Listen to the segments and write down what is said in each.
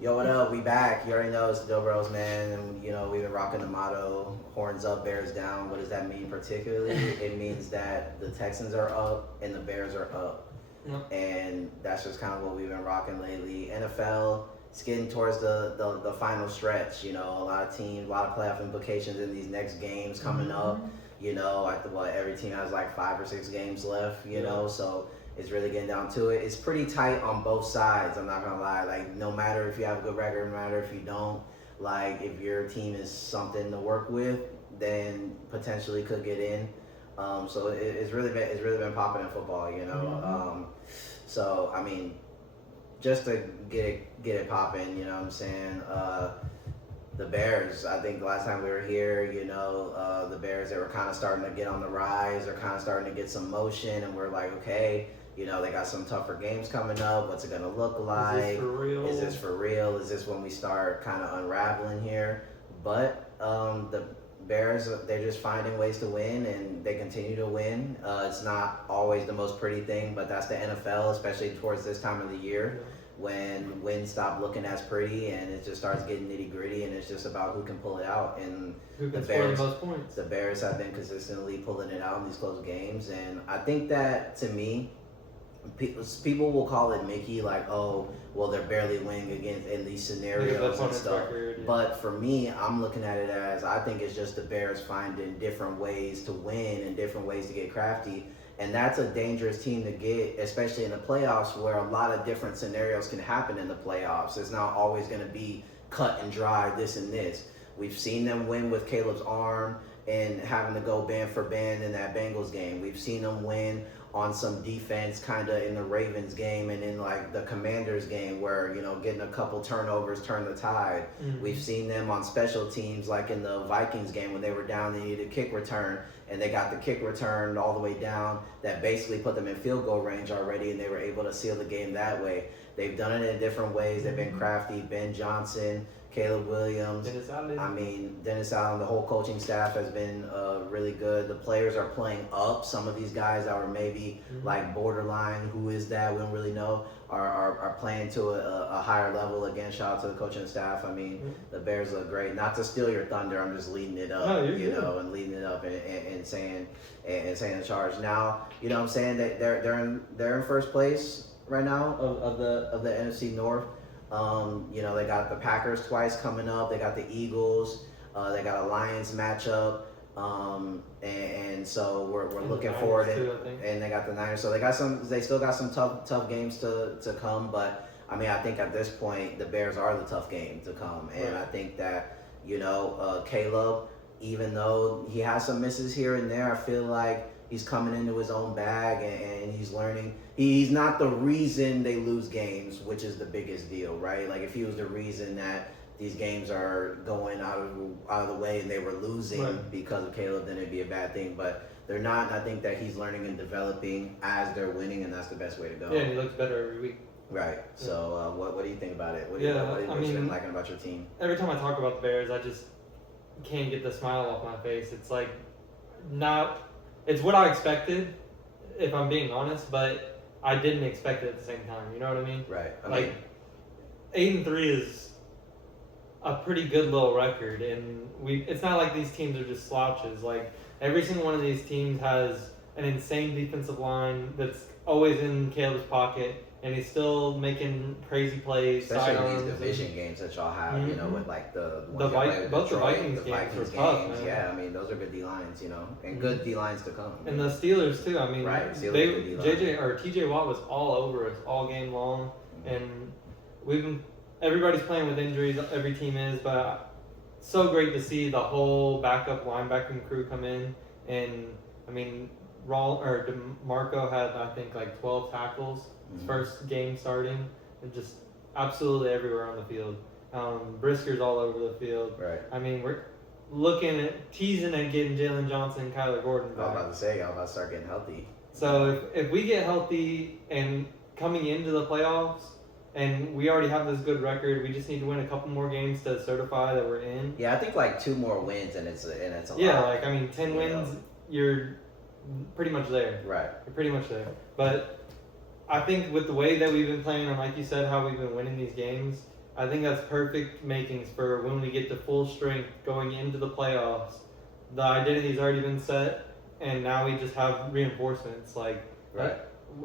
Yo, what up? We back. You already know it's the Dobros, man. And, we've been rocking the motto, horns up, bears down. What does that mean particularly? It means that the Texans are up and the Bears are up. Yep. And that's just kind of what we've been rocking lately. NFL, it's getting towards the final stretch. A lot of teams, a lot of playoff implications in these next games coming up. Every team has like 5 or 6 games left, so it's really getting down to it. It's pretty tight on both sides, I'm not gonna lie. Like, no matter if you have a good record, no matter if you don't, like, if your team is something to work with, then potentially could get in. So it's really been popping in football, So I mean, just to get it popping, you know what I'm saying? The Bears, I think last time we were here, the Bears, they were kind of starting to get on the rise. They're kind of starting to get some motion, and we're like, okay, they got some tougher games coming up. What's it going to look like? Is this for real? Is this when we start kind of unraveling here? But the Bears, they're just finding ways to win, and they continue to win. It's not always the most pretty thing, but that's the NFL, especially towards this time of the year. When wins stop looking as pretty and it just starts getting nitty gritty, and it's just about who can pull it out. And who can score the most points. The Bears have been consistently pulling it out in these close games, and I think that, to me, people will call it Mickey, like, oh, well, they're barely winning against in these scenarios and stuff. Record, yeah. But for me, I'm looking at it as, I think it's just the Bears finding different ways to win and different ways to get crafty. And that's a dangerous team to get, especially in the playoffs, where a lot of different scenarios can happen in the playoffs. It's not always going to be cut and dry, this and this. We've seen them win with Caleb's arm and having to go band for band in that Bengals game. We've seen them win on some defense kind of in the Ravens game and in like the Commanders game where, getting a couple turnovers turned the tide. Mm-hmm. We've seen them on special teams like in the Vikings game when they were down, they needed a kick return, and they got the kick returned all the way down that basically put them in field goal range already, and they were able to seal the game that way. They've done it in different ways. They've been crafty. Ben Johnson, Caleb Williams. Dennis Allen, the whole coaching staff has been really good. The players are playing up. Some of these guys that were maybe like borderline, who is that? We don't really know, are playing to a higher level. Again, shout out to the coaching staff. I mean, the Bears look great. Not to steal your thunder, I'm just leading it up, and leading it up and saying in charge. Now, what I'm saying, that they're in first place right now of the NFC North. They got the Packers twice coming up. They got the Eagles. They got a Lions matchup. And so we're looking forward to it. And they got the Niners. So they still got some tough games to come. But I mean, I think at this point the Bears are the tough game to come. And I think that, Caleb, even though he has some misses here and there, I feel like he's coming into his own bag and he's learning. He's not the reason they lose games, which is the biggest deal, right? Like, if he was the reason that these games are going out of the way and they were losing because of Caleb, then it'd be a bad thing. But they're not, and I think that he's learning and developing as they're winning, and that's the best way to go. Yeah, and he looks better every week. Right. So what do you think about it? What you been liking about your team? Every time I talk about the Bears, I just can't get the smile off my face. It's like it's what I expected, if I'm being honest, but I didn't expect it at the same time. You know what I mean? Right. 8-3 is a pretty good little record, and it's not like these teams are just slouches. Like, every single one of these teams has an insane defensive line that's always in Caleb's pocket, and he's still making crazy plays. Especially in these division games that y'all have, with like both the Vikings games were tough, man. Yeah, I mean, those are good D lines, and good D lines to come. And the Steelers too. I mean, Steelers TJ Watt was all over us all game long, and everybody's playing with injuries. Every team is, but so great to see the whole backup linebacking crew come in. And I mean, DeMarco had, I think, like 12 tackles his first game starting, and just absolutely everywhere on the field. Brisker's all over the field. Right. I mean, we're teasing at getting Jalen Johnson and Kyler Gordon back. I was about to say, I'm about to start getting healthy. So if we get healthy and coming into the playoffs, and we already have this good record, we just need to win a couple more games to certify that we're in. Yeah, I think like 2 more wins and it's a lot. Yeah, 10 wins, you're pretty much there. Right. You're pretty much there. But I think with the way that we've been playing, and like you said, how we've been winning these games, I think that's perfect makings for when we get to full strength going into the playoffs. The identity's already been set, and now we just have reinforcements. Like, Right.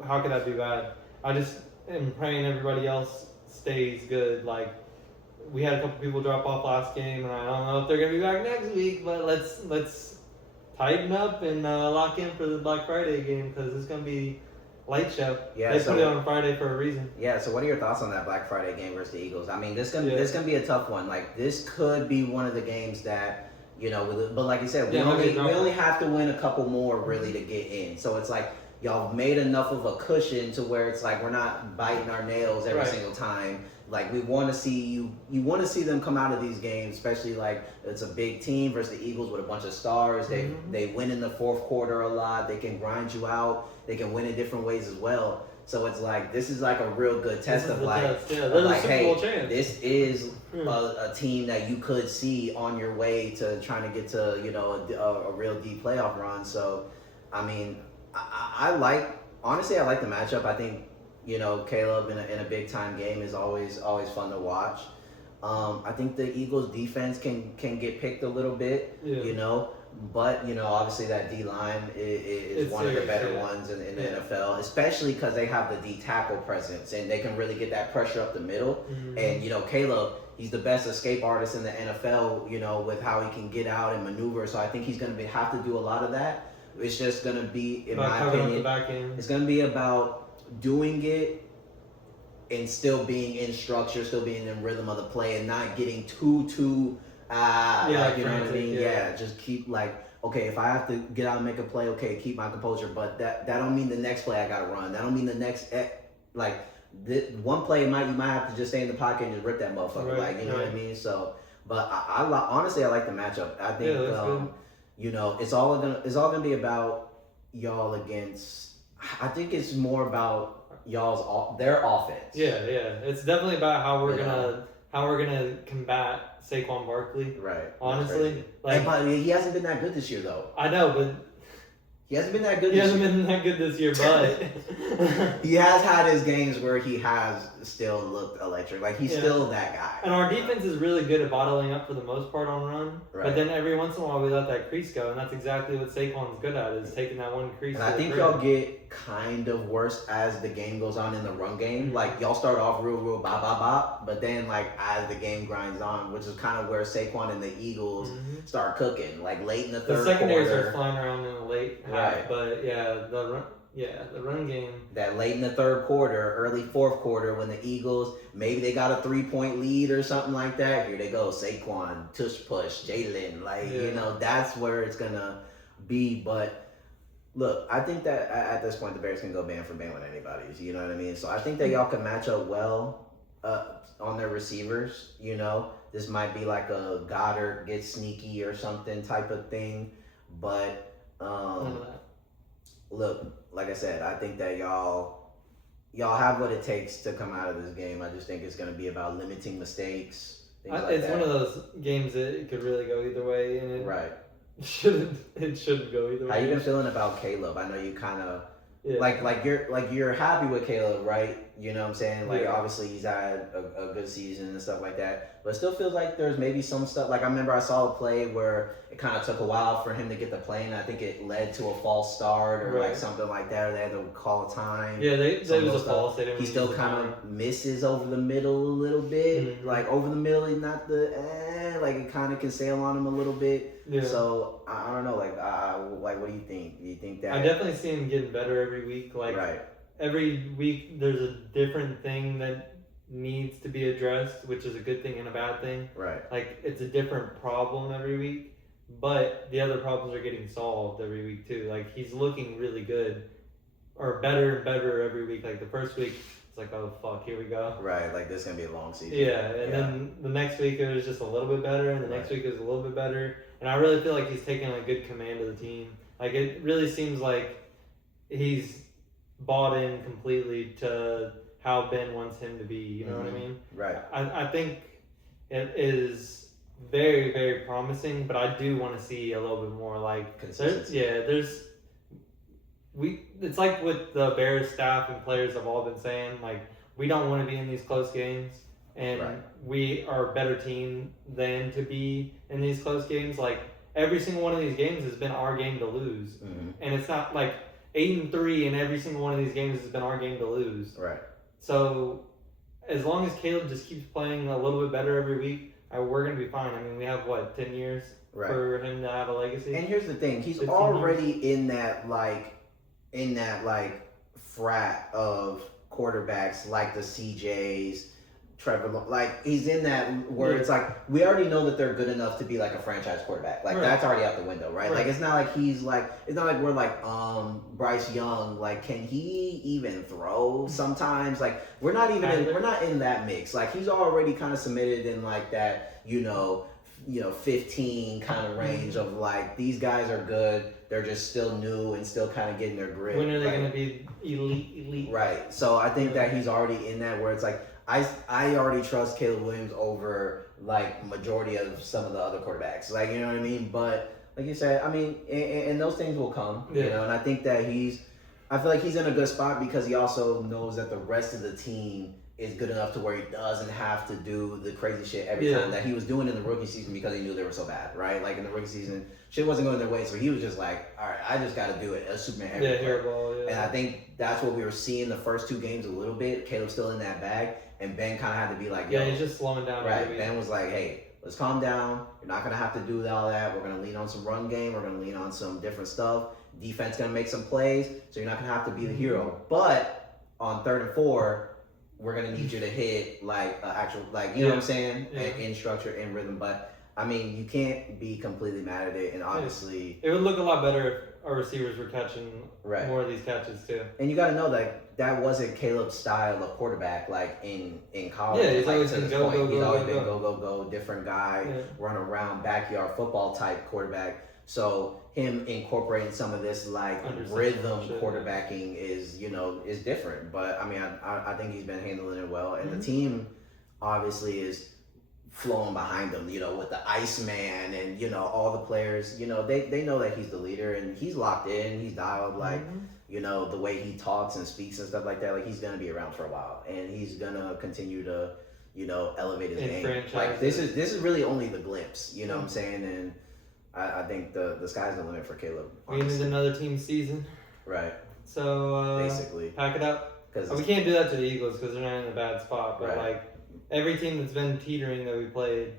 how could that be bad? I just am praying everybody else stays good. Like, we had a couple people drop off last game, and I don't know if they're gonna be back next week. But let's tighten up and lock in for the Black Friday game because it's gonna be light show. Yeah, They so- put it on Friday for a reason. Yeah, so what are your thoughts on that Black Friday game versus the Eagles? I mean, this gonna Yeah. this gonna be a tough one. Like, this could be one of the games that, you know, but like you said, we Yeah, only maybe drop we only have to win a couple more really to get in. So it's like y'all made enough of a cushion to where it's like we're not biting our nails every Right. single time. Like, we want to see you want to see them come out of these games, especially like it's a big team versus the Eagles with a bunch of stars. They win in the fourth quarter a lot. They can grind you out. They can win in different ways as well. So it's like this is like a real good test This is of the like, test. Yeah, of there's a like, Super hey, Bowl chance. this is a team that you could see on your way to trying to get to, you know, a real deep playoff run. So, I mean, I like, honestly, I like the matchup. I think, you know, Caleb in a big time game is always fun to watch. I think the Eagles defense can get picked a little bit, Yeah. you know, but, you know, obviously that D line is It's one of the serious, better yeah. ones in the Yeah. NFL, especially because they have the D tackle presence and they can really get that pressure up the middle. Mhm. And, you know, Caleb, he's the best escape artist in the NFL, you know, with how he can get out and maneuver. So I think he's going to have to do a lot of that. It's just going to be, in About my covering up opinion, the back end. it's going to be about doing it and still being in structure, still being in rhythm of the play and not getting too Yeah, like, you know what I frantic, mean? yeah. Yeah, just keep like, okay, if I have to get out and make a play, okay, keep my composure, but that don't mean the next play I got to run. That don't mean the next like one play you might have to just stay in the pocket and just rip that motherfucker, Right, like, you know what I right. mean? So, but honestly, I like the matchup. I think Yeah, that's good. you know, it's all gonna be about y'all against. I think it's more about their offense. Yeah, it's definitely about how we're Yeah. gonna combat Saquon Barkley. Right. That's Honestly, crazy. like but he hasn't been that good this year, though. I know, but He hasn't been that good he this hasn't year. been that good this year. But He has had his games where he has still looked electric. Like, he's Yeah. still that guy. and our defense is really good at bottling up for the most part on run. Right. But then every once in a while we let that crease go, and that's exactly what Saquon's good at is taking that one crease. And to I the think rim. y'all get kind of worse as the game goes on in the run game. Like, y'all start off real bop bop bop, but then like as the game grinds on, which is kind of where Saquon and the Eagles Mhm. start cooking. Like late in the The third secondary quarter. starts flying around in the late half, Right. but the run game. That late in the third quarter, early fourth quarter, when the Eagles, maybe they got a 3-point lead or something like that. Here they go, Saquon, tush push, Jalen. Like, Yeah. you know, that's where it's going to be. But look, I think that at this point, the Bears can go band for band with anybody. You know what I mean? So I think that y'all can match up well on their receivers. You know, this might be like a Goddard get sneaky or something type of thing. But, None of that. look, like I said, I think that y'all have what it takes to come out of this game. I just think it's going to be about limiting mistakes, things like It's that. one of those games that it could really go either way, and it Right. shouldn't go either way. How you been feeling about Caleb? I know you kind of Yeah. like you're happy with Caleb, right? You know what I'm saying? Like, Yeah. obviously he's had a good season and stuff like that, but it still feels like there's maybe some stuff. Like, I remember I saw a play where it kind of took a while for him to get the play, and I think it led to a false start or like Right. something like that, or they had to call a time. Yeah, they Some of was a those stuff. false. They didn't He use still the kind time. of misses over the middle a little bit. Mhm. Like, over the middle, he's not the like, it kind of can sail on him a little bit. Yeah. So I don't know. Like, what do you think? Do you think that? I definitely see him getting better every week. Like right. every week, there's a different thing that needs to be addressed, which is a good thing and a bad thing. Right. Like, it's a different problem every week, but the other problems are getting solved every week too. Like, he's looking really good, or better and better every week. Like, the first week, it's like, oh fuck, here we go. Right. Like, this is gonna be a long season. Yeah, and then the next week it was just a little bit better, and the next week it was a little bit better. And I really feel like he's taking a good command of the team. Like, it really seems like he's bought in completely to how Ben wants him to be. You know what I mean? Right. I think it is very, very promising, but I do want to see a little bit more. Like, Consistency. it's like with the Bears staff and players have all been saying, like, we don't want to be in these close games. and Right. we are a better team than to be in these close games. Like every single one of these games has been our game to lose, Mm-hmm. and it's not like 8-3, and every single one of these games has been our game to lose. Right. So as long as Caleb just keeps playing a little bit better every week, we're gonna be fine. I mean, we have what 10 years Right. for him to have a legacy. And here's the thing: he's 15 already in that frat of quarterbacks like the CJs, Trevor. Like he's in that where Yeah. it's like we already know that they're good enough to be like a franchise quarterback. Like Right. that's already out the window, right? Right. Like it's not like he's like it's not like we're like Bryce Young. Like can he even throw sometimes? Like we're not in that mix. Like he's already kind of submitted in like that 15 kind of range of like these guys are good. They're just still new and still kind of getting their grip. When are they going to be elite? Right. So I think that he's already in that where it's like I already trust Caleb Williams over like majority of some of the other quarterbacks. Like you know what I mean. But like you said, I mean, and those things will come. Yeah. You know, and I think that I feel like he's in a good spot because he also knows that the rest of the team is good enough to where he doesn't have to do the crazy shit every time that he was doing in the rookie season because he knew they were so bad, right? Like in the rookie season, shit wasn't going their way, so he was just like, all right, I just got to do it as Superman every play. Hairball, And I think that's what we were seeing the first two games a little bit. Caleb's still in that bag, and Ben kind of had to be like, he's just slowing down. Right, Ben was like, hey, let's calm down. You're not going to have to do all that. We're going to lean on some run game. We're going to lean on some different stuff. Defense going to make some plays, so you're not going to have to be the hero. But on 3rd and 4, we're gonna need you to hit like actual, like you know what I'm saying, in structure, in rhythm. But I mean, you can't be completely mad at it, and obviously, it would look a lot better if our receivers were catching more of these catches too. And you got to know that that wasn't Caleb's style of quarterback, like in college. Yeah, he's like, always been go, different guy, run around, backyard football type quarterback. So him incorporating some of this like rhythm quarterbacking is different. But I mean, I think he's been handling it well, and the team obviously is flowing behind him. With the Iceman and all the players. They know that he's the leader and he's locked in. He's dialed like the way he talks and speaks and stuff like that. Like he's gonna be around for a while, and he's gonna continue to elevate his game. Like this is really only the glimpse. You know what I'm saying? And I think the sky's the limit for Caleb. Honestly. We need another team season. Right. So basically, pack it up. We can't do that to the Eagles because they're not in a bad spot. But like every team that's been teetering that we played,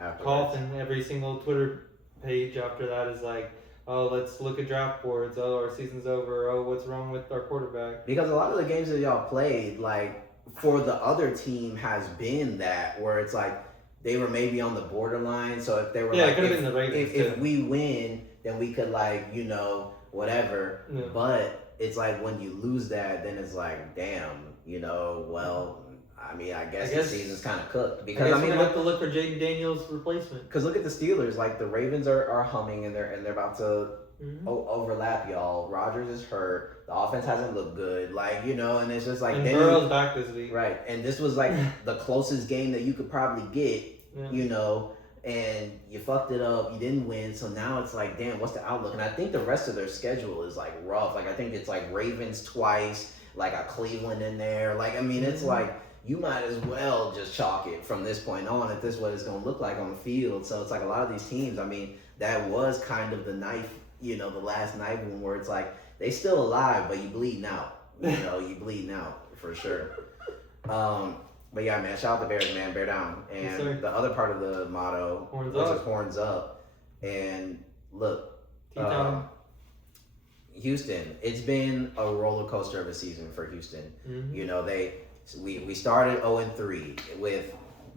Coughlin, every single Twitter page after that is like, oh, let's look at draft boards. Oh, our season's over. Oh, what's wrong with our quarterback? Because a lot of the games that y'all played, like for the other team, has been that where it's like. They were maybe on the borderline, so if they were it could have been the Ravens if we win, then we could whatever. Yeah. But it's like when you lose that, then it's like, damn, well, I mean, I guess the season's kind of cooked because we're gonna have to look for Jaden Daniels' replacement. Because look at the Steelers, like the Ravens are humming and they're about to overlap y'all. Rodgers is hurt. The offense hasn't looked good, and it's just like. And Burrow's back this week, right? And this was like the closest game that you could probably get, and you fucked it up. You didn't win, so now it's like, damn, what's the outlook? And I think the rest of their schedule is like rough. Like I think it's like Ravens twice, like a Cleveland in there. Like I mean, it's like you might as well just chalk it from this point on if this is what it's gonna look like on the field. So it's like a lot of these teams. I mean, that was kind of the knife. The last night one where it's like they still alive, but you bleeding out. You bleeding out for sure. But yeah, man, shout out to Bears, man, bear down. And the other part of the motto, is horns up. And look, Houston, it's been a roller coaster of a season for Houston. We started 0-3 with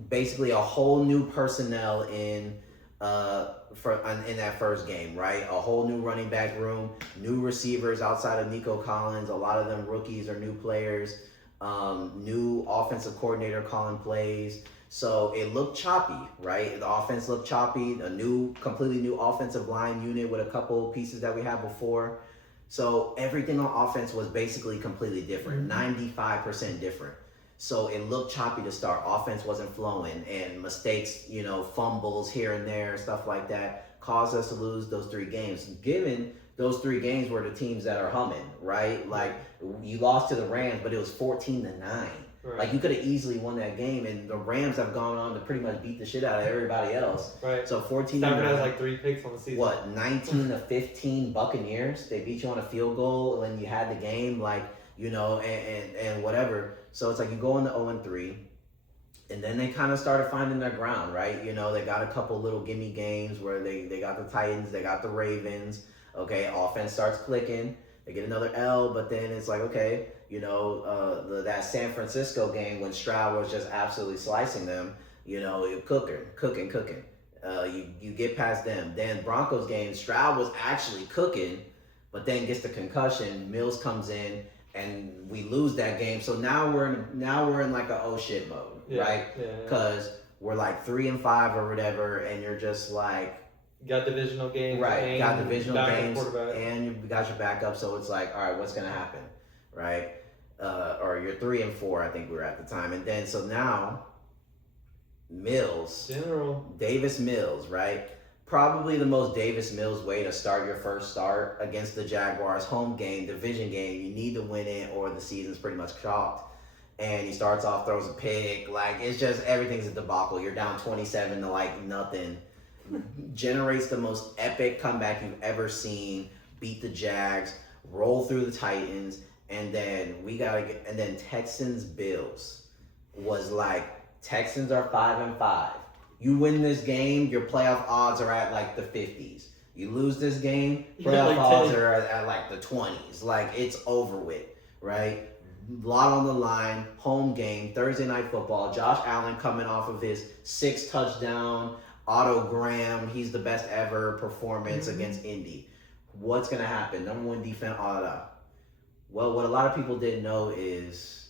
basically a whole new personnel in that first game, right? A whole new running back room, new receivers outside of Nico Collins. A lot of them rookies or new players. New offensive coordinator calling plays. So it looked choppy, right? The offense looked choppy. A completely new offensive line unit with a couple pieces that we had before. So everything on offense was basically completely different, 95% different. So it looked choppy to start. Offense wasn't flowing, and mistakes, fumbles here and there, stuff like that, caused us to lose those 3 games. Given those 3 games were the teams that are humming, right? Like you lost to the Rams, but it was 14-9. Right. Like, you could have easily won that game, and the Rams have gone on to pretty much beat the shit out of everybody else. Right. So 14 Stafford has like 3 picks on the season. What, 19 to 15 Buccaneers? They beat you on a field goal and you had the game, like, and whatever. So it's like you go into 0-3, and then they kind of started finding their ground, right? They got a couple little gimme games where they got the Titans, they got the Ravens. Okay, offense starts clicking. They get another L, but then it's like, okay, that San Francisco game when Stroud was just absolutely slicing them, cooking. You get past them. Then Broncos game, Stroud was actually cooking, but then gets the concussion. Mills comes in, and we lose that game. So now we're in like a oh shit mode, right? Because we're like 3-5 or whatever, and you're just like, got divisional games, right? Got divisional games, and you got your backup. So it's like, all right, what's gonna happen, right? Or you're 3-4, I think we were at the time, and then so now Davis Mills, right? Probably the most Davis Mills way to start your first start against the Jaguars, home game, division game. You need to win it, or the season's pretty much chalked. And he starts off, throws a pick, like it's just everything's a debacle. You're down 27 to like nothing. Generates the most epic comeback you've ever seen, beat the Jags, roll through the Titans, and then Texans Bills was like, Texans are 5-5. You win this game, your playoff odds are at like the 50s. You lose this game, playoff odds are at like the 20s. Like, it's over with, right? Lot on the line, home game, Thursday night football. Josh Allen coming off of his 6 touchdown Otto Graham, he's the best ever performance against Indy. What's going to happen? Number 1 defense, all that. Well, what a lot of people didn't know is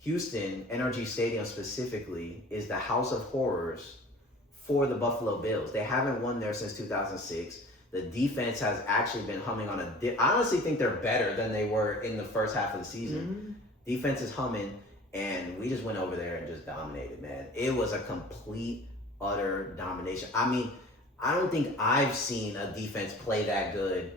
Houston, NRG Stadium specifically, is the house of horrors for the Buffalo Bills. They haven't won there since 2006. The defense has actually been humming on I honestly think they're better than they were in the first half of the season. Defense is humming, and we just went over there and just dominated, man. It was a complete, utter domination. I mean, I don't think I've seen a defense play that good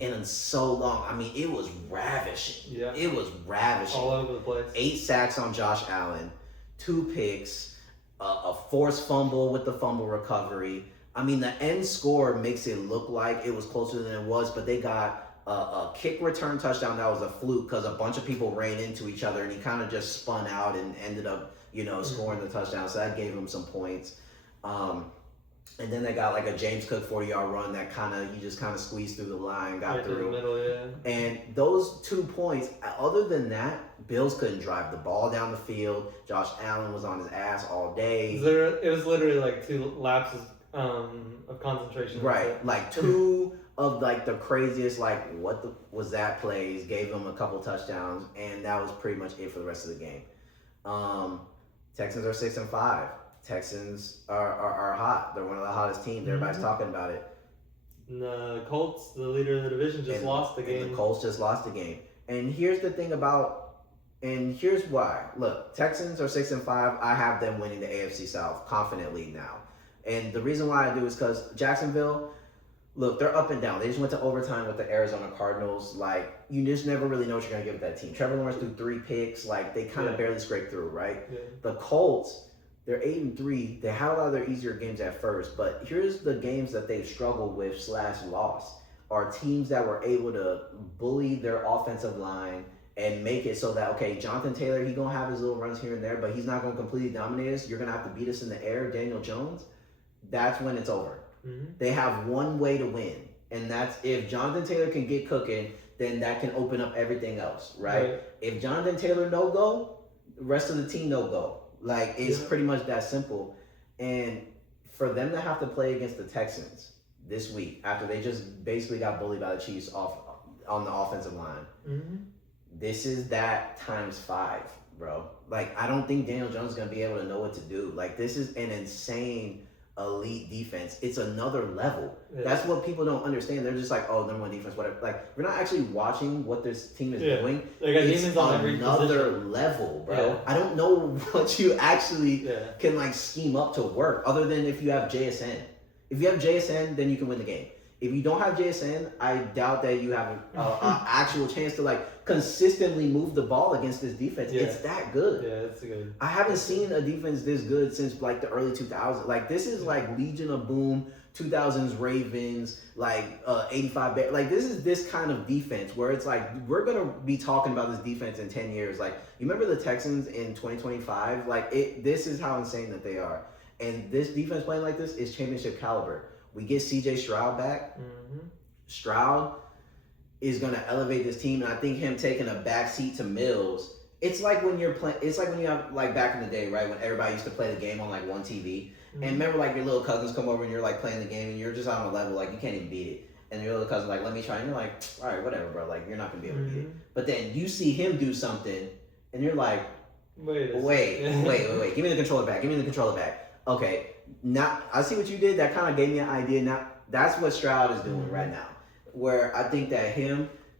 in so long. I mean, it was ravishing. Yeah. It was ravishing. All over the place. 8 sacks on Josh Allen, 2 picks, a forced fumble with the fumble recovery. I mean, the end score makes it look like it was closer than it was, but they got a kick return touchdown that was a fluke because a bunch of people ran into each other, and he kind of just spun out and ended up, scoring the touchdown. So that gave him some points. And then they got like a James Cook 40-yard run that he just squeezed through the line, got through. The middle, yeah. And those 2 points, other than that, Bills couldn't drive the ball down the field. Josh Allen was on his ass all day. It was literally like 2 lapses of concentration. Right, like 2 of like the craziest, like was that plays, gave them a couple touchdowns, and that was pretty much it for the rest of the game. Texans are 6-5. Texans are hot. They're one of the hottest teams. Everybody's talking about it. And the Colts, the leader of the division, lost the game. The Colts just lost the game. And here's the thing and here's why. Look, Texans are 6-5. I have them winning the AFC South confidently now. And the reason why I do is because Jacksonville, look, they're up and down. They just went to overtime with the Arizona Cardinals. Like, you just never really know what you're going to get with that team. Trevor Lawrence threw 3 picks. Like, they kind of barely scraped through, right? Yeah. The Colts, they're 8-3. They had a lot of their easier games at first, but here's the games that they've struggled with / lost are teams that were able to bully their offensive line and make it so that, okay, Jonathan Taylor, he's going to have his little runs here and there, but he's not going to completely dominate us. You're going to have to beat us in the air. Daniel Jones, that's when it's over. They have one way to win, and that's if Jonathan Taylor can get cooking, then that can open up everything else, right? If Jonathan Taylor no-go, the rest of the team no-go. Like, it's pretty much that simple. And for them to have to play against the Texans this week, after they just basically got bullied by the Chiefs on the offensive line, this is that ×5, bro. Like, I don't think Daniel Jones is going to be able to know what to do. Like, this is an insane elite defense. It's another level. That's what people don't understand. They're just like, oh, number 1 defense, whatever. Like, we're not actually watching what this team is doing. They got it's demons on every another position. Level, bro. I don't know what you actually can like scheme up to work other than if you have JSN. If you have JSN, then you can win the game. If you don't have JSN, I doubt that you have an actual chance to like consistently move the ball against this defense. Yeah. It's that good. Yeah, it's good. I haven't seen a defense this good since like the early 2000s. Like this is like Legion of Boom, 2000s Ravens, like 85. Like this is this kind of defense where it's like we're gonna be talking about this defense in 10 years. Like you remember the Texans in 2025? Like this is how insane that they are. And this defense playing like this is championship caliber. We get C.J. Stroud back. Mm-hmm. Stroud is gonna elevate this team, and I think him taking a back seat to Mills. It's like when you're playing. It's like when you have like back in the day, right? When everybody used to play the game on like one TV, and remember like your little cousins come over and you're like playing the game, and you're just on a level like you can't even beat it. And your little cousin like, let me try, and you're like, all right, whatever, bro. Like you're not gonna be able to beat it. But then you see him do something, and you're like, wait, give me the controller back. Okay, now I see what you did. That kind of gave me an idea. Now that's what Stroud is doing right now. Where I think that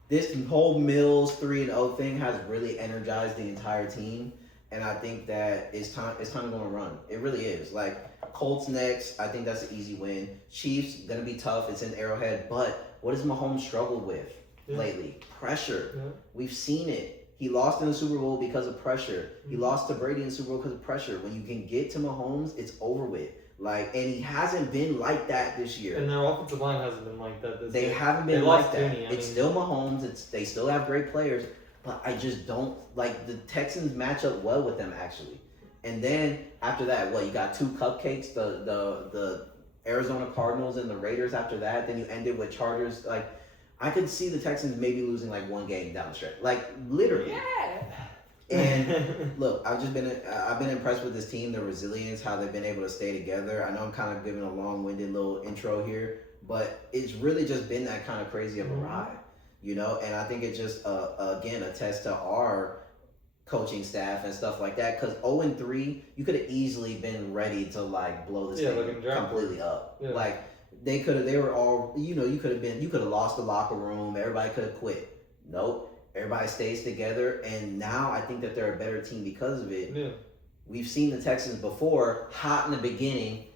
this whole Mills 3-0 thing has really energized the entire team, and I think that it's time to go on a run. It really is. Like Colts next, I think that's an easy win. Chiefs gonna be tough. It's in Arrowhead, but what does Mahomes struggle with lately? Pressure. Yeah. We've seen it. He lost in the Super Bowl because of pressure. He lost to Brady in the Super Bowl because of pressure. When you can get to Mahomes, it's over with. Like, and he hasn't been like that this year. And their offensive line hasn't been like that this year. They haven't been like that. It's still Mahomes. They still have great players, but I just don't like the Texans match up well with them actually. And then after that, you got two cupcakes, the Arizona Cardinals and the Raiders after that. Then you ended with Chargers. Like, I could see the Texans maybe losing like one game down the stretch, like literally. Yeah. And look, I've been impressed with this team, their resilience, how they've been able to stay together. I know I'm kind of giving a long-winded little intro here, but it's really just been that kind of crazy of a ride, you know. And I think it's just again a test to our coaching staff and stuff like that. Because 0-3, you could have easily been ready to like blow this thing completely up, like. They were all, you know, you could have lost the locker room. Everybody could have quit. Nope. Everybody stays together. And now I think that they're a better team because of it. Yeah. We've seen the Texans before, hot in the beginning.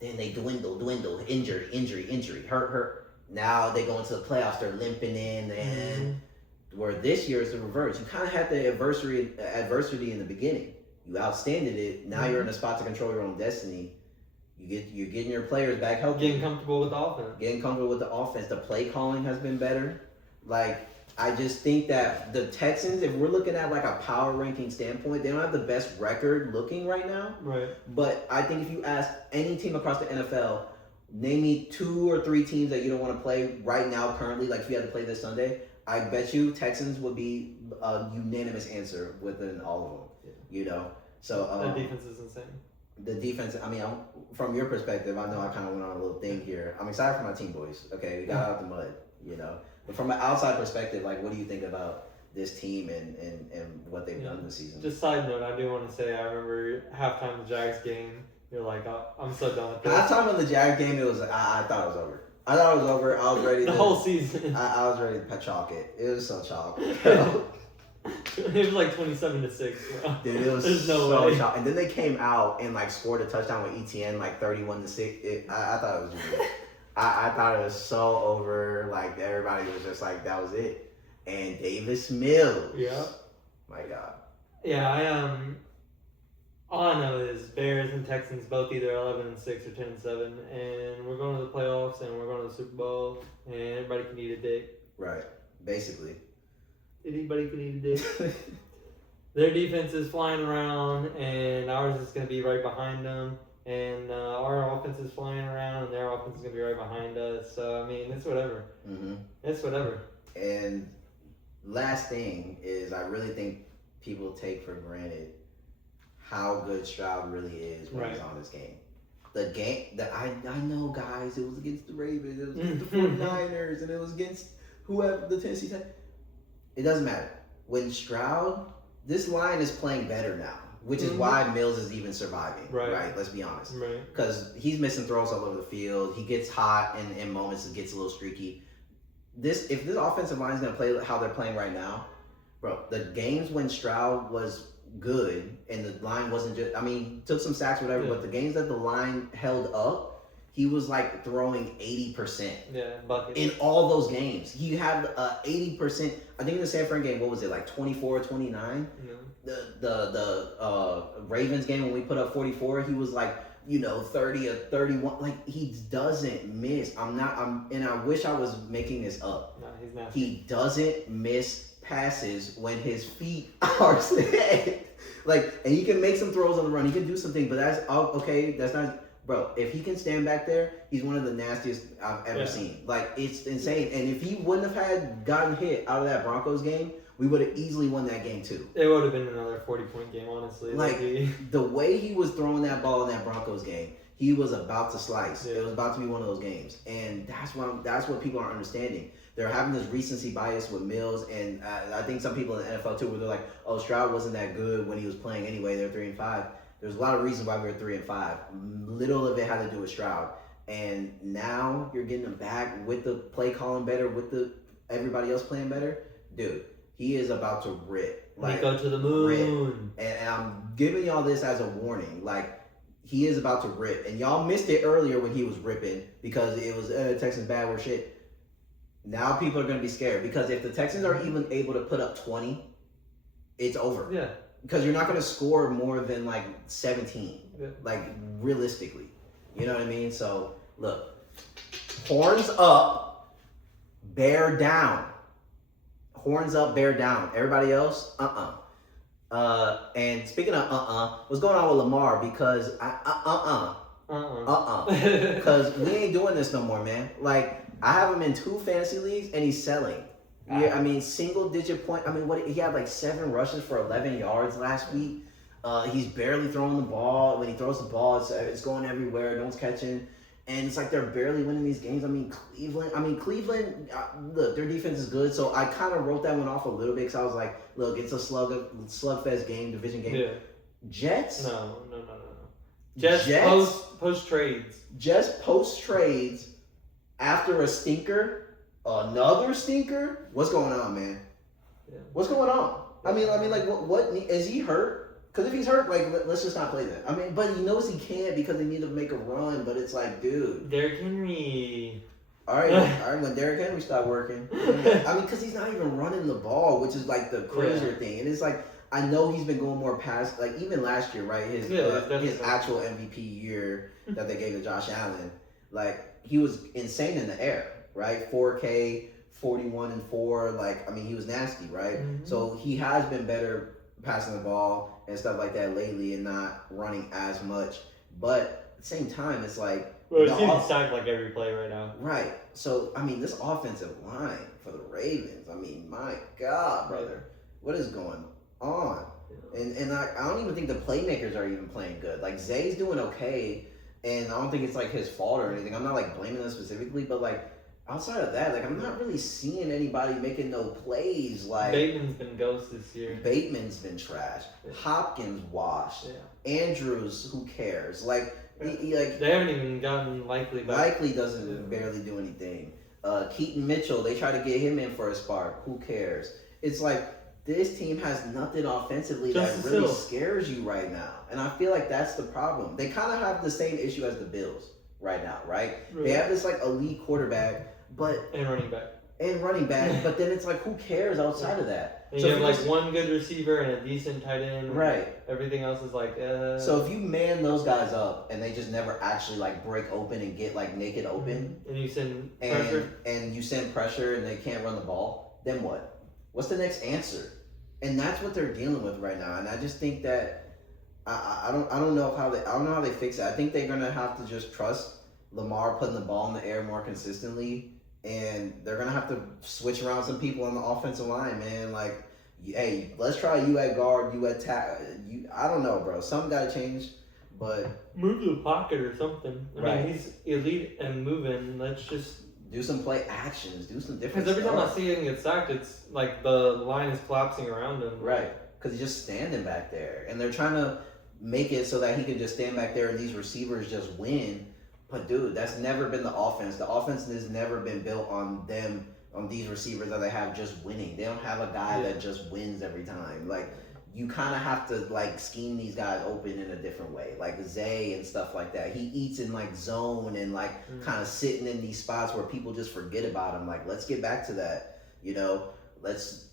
Then they dwindle, injury, hurt. Now they go into the playoffs, they're limping in. And where this year is the reverse. You kind of had the adversity in the beginning. You outstanded it. Now you're in a spot to control your own destiny. You're getting your players back healthy. Getting comfortable with the offense. The play calling has been better. Like, I just think that the Texans, if we're looking at like a power ranking standpoint, they don't have the best record looking right now. Right. But I think if you ask any team across the NFL, name me 2 or 3 teams that you don't want to play right now currently, like if you had to play this Sunday, I bet you Texans would be a unanimous answer within all of them. Yeah. You know? So that defense is insane. The defense, I mean, from your perspective, I know I kind of went on a little thing here. I'm excited for my team, boys. Okay, we got out the mud, you know. But from an outside perspective, like, what do you think about this team and what they've done this season? Just side note, I do want to say, I remember halftime of the Jags game, you're like, I'm so done with this. Halftime of the Jags game, it was, I thought it was over. I was ready the whole season. I was ready to chalk it. It was so chalk. It was like 27-6, bro. Dude, it was There's no so way. shot. And then they came out and like scored a touchdown with ETN, like 31-6. I thought it was just, I thought it was so over. Like everybody was just like, that was it. And Davis Mills. Yeah. My God. Yeah, all I know is Bears and Texans both either 11-6 or 10-7, and we're going to the playoffs and we're going to the Super Bowl, and everybody can eat a dick. Right. Basically. Anybody can eat a dick. Their defense is flying around, and ours is going to be right behind them. And our offense is flying around, and their offense is going to be right behind us. So, I mean, it's whatever. Mm-hmm. It's whatever. And last thing is, I really think people take for granted how good Stroud really is when he's on this game. The game that I know, guys, it was against the Ravens, it was against the 49ers, and it was against whoever, the Tennessee Titans. It doesn't matter. When Stroud, this line is playing better now, which is why Mills is even surviving. Right? Let's be honest. Right. Because he's missing throws all over the field. He gets hot in moments. It gets a little streaky. If this offensive line is going to play how they're playing right now, bro, the games when Stroud was good and the line wasn't just, I mean, took some sacks, whatever, but the games that the line held up, he was like throwing 80%. Yeah, buckets. In all those games. He had 80%. I think in the San Fran game, what was it, like 24, 29? No. The Ravens game when we put up 44, he was like, 30 or 31. Like, he doesn't miss. And I wish I was making this up. No, he's not. He doesn't miss passes when his feet are set. Like, and he can make some throws on the run. He can do something, but that's okay. That's not. Bro, if he can stand back there, he's one of the nastiest I've ever seen. Like, it's insane. And if he wouldn't have gotten hit out of that Broncos game, we would have easily won that game too. It would have been another 40-point game, honestly. Like, the way he was throwing that ball in that Broncos game, he was about to slice. Yeah. It was about to be one of those games. And that's what people aren't understanding. They're having this recency bias with Mills, and I think some people in the NFL too, where they're like, "Oh, Stroud wasn't that good when he was playing anyway. They're 3-5." There's a lot of reasons why we were 3-5. Little of it had to do with Stroud, and now you're getting him back with the play calling better, with everybody else playing better. Dude, he is about to rip. Like, go to the moon. And I'm giving y'all this as a warning. Like, he is about to rip, and y'all missed it earlier when he was ripping because it was Texans bad or shit. Now people are going to be scared because if the Texans are even able to put up 20, it's over. Yeah. Because you're not going to score more than like 17, like realistically. You know what I mean? So, look, horns up, bear down. Horns up, bear down. Everybody else, and speaking of what's going on with Lamar? Because because we ain't doing this no more, man. Like, I have him in 2 fantasy leagues, and he's selling. Yeah, I mean, single-digit point. I mean, he had like 7 rushes for 11 yards last week. He's barely throwing the ball. When he throws the ball, it's going everywhere. No one's catching. And it's like they're barely winning these games. I mean, Cleveland, look, their defense is good. So I kind of wrote that one off a little bit because I was like, look, it's a slugfest game, division game. Yeah. Jets? No. Jets post trades. Jets post trades after a stinker. Another stinker? What's going on, man? Yeah. What's going on? I mean, like, what is he hurt? Because if he's hurt, like, let's just not play that. I mean, but he knows he can't because they need to make a run. But it's like, dude, Derrick Henry. All right. When Derrick Henry stopped working, I mean, because he's not even running the ball, which is like the crazier thing. And it's like, I know he's been going more past, like even last year, right? His actual MVP year that they gave to Josh Allen, like he was insane in the air. Right, 4K, 41-4. Like, I mean, he was nasty, right? Mm-hmm. So he has been better passing the ball and stuff like that lately, and not running as much. But at the same time, it's like, well, it's getting sacked like every play right now. Right. So I mean, this offensive line for the Ravens. I mean, my God, brother, what is going on? And I don't even think the playmakers are even playing good. Like, Zay's doing okay, and I don't think it's like his fault or anything. I'm not like blaming them specifically, but like, outside of that, like, I'm not really seeing anybody making no plays. Like, Bateman's been ghost this year. Bateman's been trash. Yeah. Hopkins washed. Yeah. Andrews, who cares? Like, they haven't even gotten Likely back. Likely doesn't barely do anything. Keaton Mitchell, they try to get him in for a spark. Who cares? It's like, this team has nothing offensively that really scares you right now. And I feel like that's the problem. They kind of have the same issue as the Bills right now, right? They have this like elite quarterback, and running back, but then it's like, who cares outside of that? And so you have like one good receiver and a decent tight end, right? Everything else is like. So if you man those guys up and they just never actually like break open and get like naked open, and you send pressure, and they can't run the ball, then what? What's the next answer? And that's what they're dealing with right now. And I just think that I don't know how they fix it. I think they're gonna have to just trust Lamar putting the ball in the air more consistently. And they're going to have to switch around some people on the offensive line, man. Like, hey, let's try you at guard, you at tackle. I don't know, bro. Something got to change, but... Move to the pocket or something. I mean, he's elite and moving. Let's just... Do some play actions. Do some different stuff. Because every time I see him get sacked, it's like the line is collapsing around him. Right. Because he's just standing back there. And they're trying to make it so that he can just stand back there and these receivers just win. But dude, that's never been the offense. The offense has never been built on these receivers that they have just winning. They don't have a guy that just wins every time. Like, you kind of have to like scheme these guys open in a different way, like Zay and stuff like that. He eats in like zone and like kind of sitting in these spots where people just forget about him. Like, let's get back to that, you know.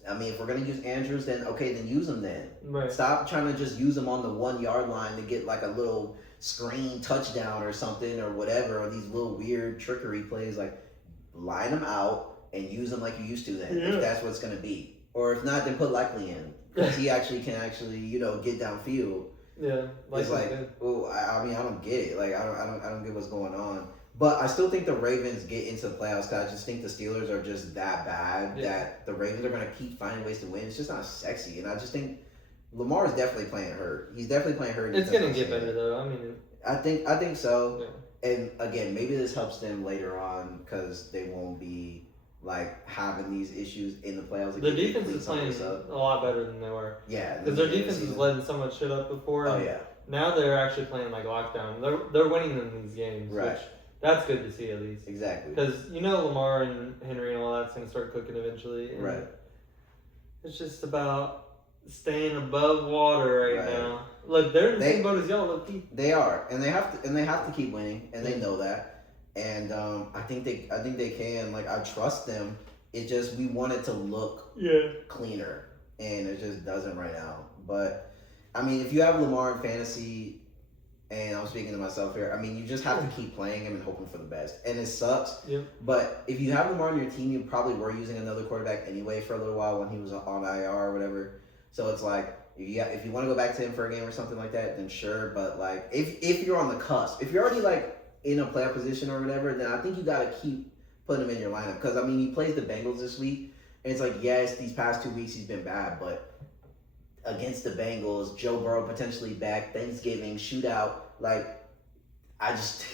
I mean, if we're gonna use Andrews, then okay, then use him then. Right. Stop trying to just use him on the 1 yard line to get like a little screen touchdown or something or whatever, or these little weird trickery plays. Like, line him out and use him like you used to then, if that's what's gonna be. Or if not, then put Likely in, because he can get downfield. Yeah, it's like, well, I mean, I don't get it. Like, I don't get what's going on. But I still think the Ravens get into the playoffs because I just think the Steelers are just that bad that the Ravens are going to keep finding ways to win. It's just not sexy. And I just think Lamar is definitely playing hurt. He's definitely playing hurt. It's going to get better, though. I mean, I think so. Yeah. And again, maybe this helps them later on because they won't be like having these issues in the playoffs. The defense is playing a lot better than they were. Yeah. Because their defense was letting so much shit up before. Oh, yeah. Now they're actually playing like lockdown. They're winning in these games. Right. Which, that's good to see, at least. Exactly. Because Lamar and Henry and all that's going to start cooking eventually. And right. It's just about staying above water right now. Look, they're in the same boat as y'all. Look, they are, and they have to keep winning, and they know that. And I think they can. Like, I trust them. It just, we want it to look cleaner, and it just doesn't right now. But I mean, if you have Lamar in fantasy. And I'm speaking to myself here. I mean, you just have to keep playing him and hoping for the best. And it sucks. Yep. But if you have Lamar on your team, you probably were using another quarterback anyway for a little while when he was on IR or whatever. So it's like, if you want to go back to him for a game or something like that, then sure. But like, if you're on the cusp, if you're already like in a playoff position or whatever, then I think you got to keep putting him in your lineup. Because I mean, he plays the Bengals this week, and it's like, yes, these past 2 weeks he's been bad, but against the Bengals, Joe Burrow potentially back, Thanksgiving, shootout, like, I just,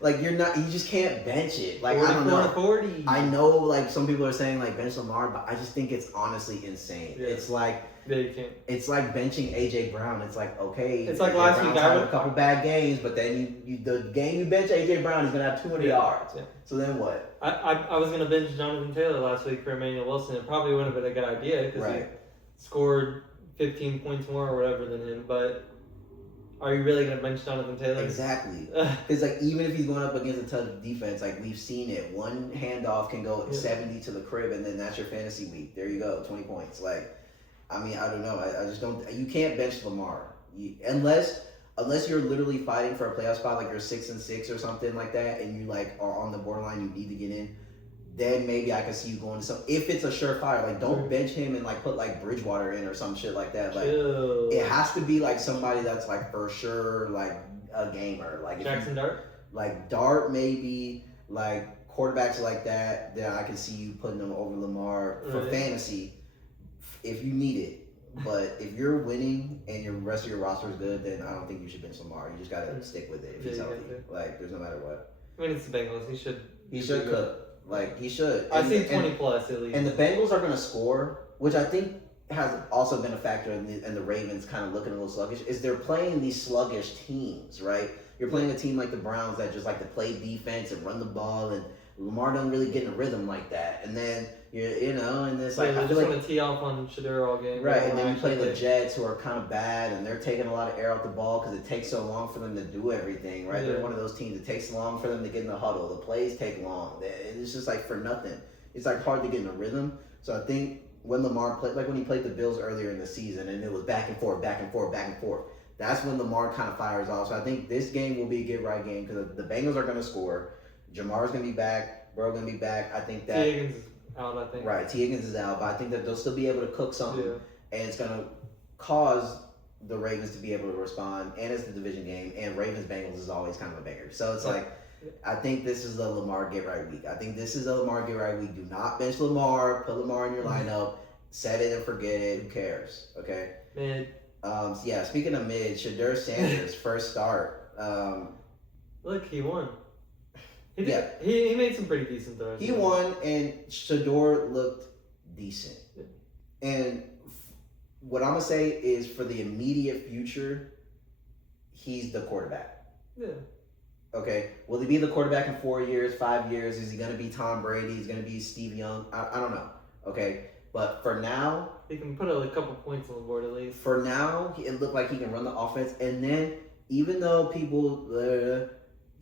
like, you just can't bench it. Like, I don't know. 40. I know, like, some people are saying, like, bench Lamar, but I just think it's honestly insane. Yeah. It's like, you can't. It's like benching A.J. Brown. It's like, okay. It's like last week, I had a couple bad games, but then the game you bench A.J. Brown, he's going to have 200 yards. Yeah. So then what? I was going to bench Jonathan Taylor last week for Emmanuel Wilson. It probably wouldn't have been a good idea because he scored 15 points more or whatever than him, but are you really going to bench Jonathan Taylor? Exactly. Because, like, even if he's going up against a tough defense, like, we've seen it. One handoff can go 70 to the crib, and then that's your fantasy week. There you go, 20 points. Like, I mean, I don't know. I just don't. You can't bench Lamar. Unless you're literally fighting for a playoff spot, like you're 6-6 or something like that, and you, like, are on the borderline, you need to get in. Then maybe I can see you going to some. If it's a surefire, like, don't bench him and like put like Bridgewater in or some shit like that. Like, it has to be like somebody that's like for sure like a gamer. Like Jackson Dart. Like Dart maybe, like quarterbacks like that. Then I can see you putting them over Lamar for fantasy if you need it. But if you're winning and your rest of your roster is good, then I don't think you should bench Lamar. You just gotta stick with it if he's healthy. Like, there's no matter what. I mean, it's the Bengals. He should cook. Like, he should. I see 20 plus at least. And the Bengals are going to score, which I think has also been a factor in the Ravens kind of looking a little sluggish, is they're playing these sluggish teams, right? You're playing a team like the Browns that just like to play defense and run the ball, and Lamar doesn't really get in a rhythm like that. And then, and it's like, I just want to tee off on Shadur all game. Right, and then you play the Jets, who are kind of bad, and they're taking a lot of air out the ball because it takes so long for them to do everything, right? They're one of those teams. It takes long for them to get in the huddle. The plays take long. It's just like for nothing. It's like hard to get in a rhythm. So I think when Lamar played, like when he played the Bills earlier in the season, and it was back and forth, back and forth, back and forth. That's when Lamar kind of fires off. So I think this game will be a get-right game because the Bengals are going to score. Jamar's going to be back. Burrow's going to be back. I think that... T. Higgins is out, I think. Right, T. Higgins is out, but I think that they'll still be able to cook something. Yeah. And it's going to cause the Ravens to be able to respond. And it's the division game. And Ravens-Bengals is always kind of a banger. So it's like... I think this is a Lamar get-right week. week. Do not bench Lamar. Put Lamar in your lineup. Set it and forget it. Who cares? Okay? Mid. Speaking of mid, Shadur Sanders, first start. Look, he won. He made some pretty decent throws. He won, and Shadur looked decent. Yeah. And what I'm going to say is for the immediate future, he's the quarterback. Yeah. Okay, will he be the quarterback in 4 years, 5 years? Is he going to be Tom Brady? Is he going to be Steve Young? I don't know. Okay, but for now, He can put a couple points on the board at least. For now, it looked like he can run the offense, and then even though people,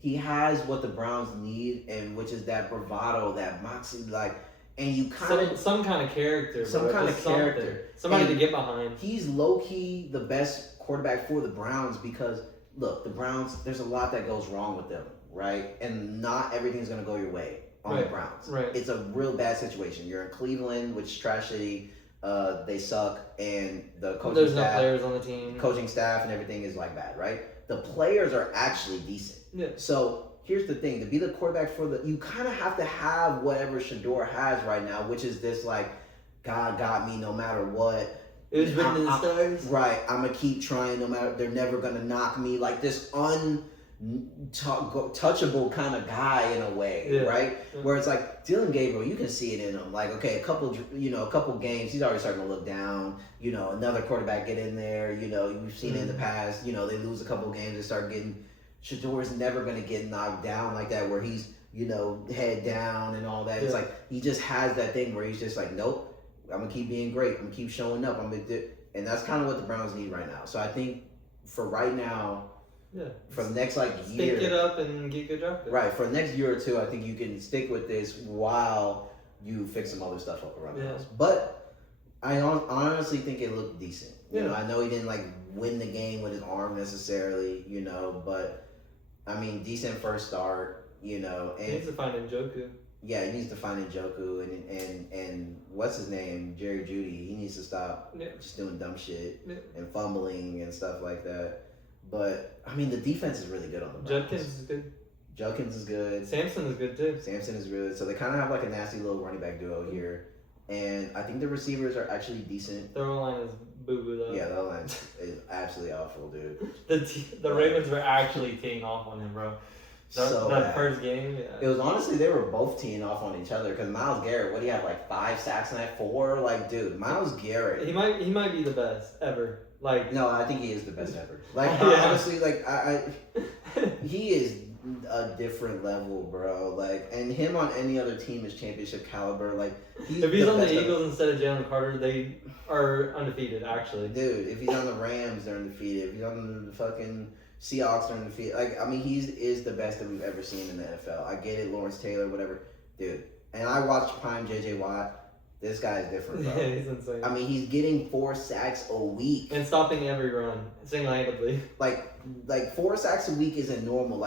he has what the Browns need, and which is that bravado, that moxie, like, and you kind of some kind of character, some kind of character, somebody and to get behind. He's low key the best quarterback for the Browns because look, the Browns, there's a lot that goes wrong with them, right? And not everything's gonna go your way on the Browns. Right. It's a real bad situation. You're in Cleveland, which is trash city. They suck, and the coaching There's staff, no players on the team. Coaching staff and everything is like bad, right? The players are actually decent. Yeah. So here's the thing: to be the quarterback for you kind of have to have whatever Shador has right now, which is this like, God got me no matter what. It was written in the stars. Right, I'm gonna keep trying no matter. They're never gonna knock me. Like this untouchable kind of guy in a way, right? Yeah. Where it's like Dylan Gabriel, you can see it in him. Like, okay, a couple games, he's already starting to look down. Another quarterback get in there. You've seen it in the past. They lose a couple games, they start getting. Shador's never gonna get knocked down like that, where he's head down and all that. Yeah. It's like he just has that thing where he's just like, nope, I'm gonna keep being great. I'm gonna keep showing up. And that's kind of what the Browns need right now. So I think for right now. Yeah. For the next year, stick it up and get good draft picks. Right. For the next year or two, I think you can stick with this while you fix some other stuff up around the house. But I honestly think it looked decent. I know he didn't win the game with his arm necessarily. But I mean, decent first start. And he needs to find Njoku. Yeah, he needs to find Njoku and what's his name, Jerry Jeudy. He needs to stop just doing dumb shit and fumbling and stuff like that. But, I mean, the defense is really good on the Browns. Judkins is good. Samson is good, too. Samson is really good. So they kind of have a nasty little running back duo here. And I think the receivers are actually decent. Their O-line is boo-boo, though. Yeah, the O-line is absolutely awful, dude. The Ravens were actually teeing off on him, bro. That first game, yeah. It was honestly, they were both teeing off on each other because Myles Garrett, what do you have, 5 sacks in that? 4? Dude, Myles Garrett. He might be the best ever. No, I think he is the best ever. Honestly, he is a different level, bro. And him on any other team is championship caliber. If he's on the Eagles instead of Jalen Carter, they are undefeated, actually. Dude, if he's on the Rams, they're undefeated. If he's on the fucking Seahawks, they're undefeated. He is the best that we've ever seen in the NFL. I get it, Lawrence Taylor, whatever. Dude. And I watched Prime J.J. Watt. This guy is different, bro. Yeah, he's insane. I mean, he's getting 4 sacks a week. And stopping every run, single-handedly. 4 sacks a week isn't normal.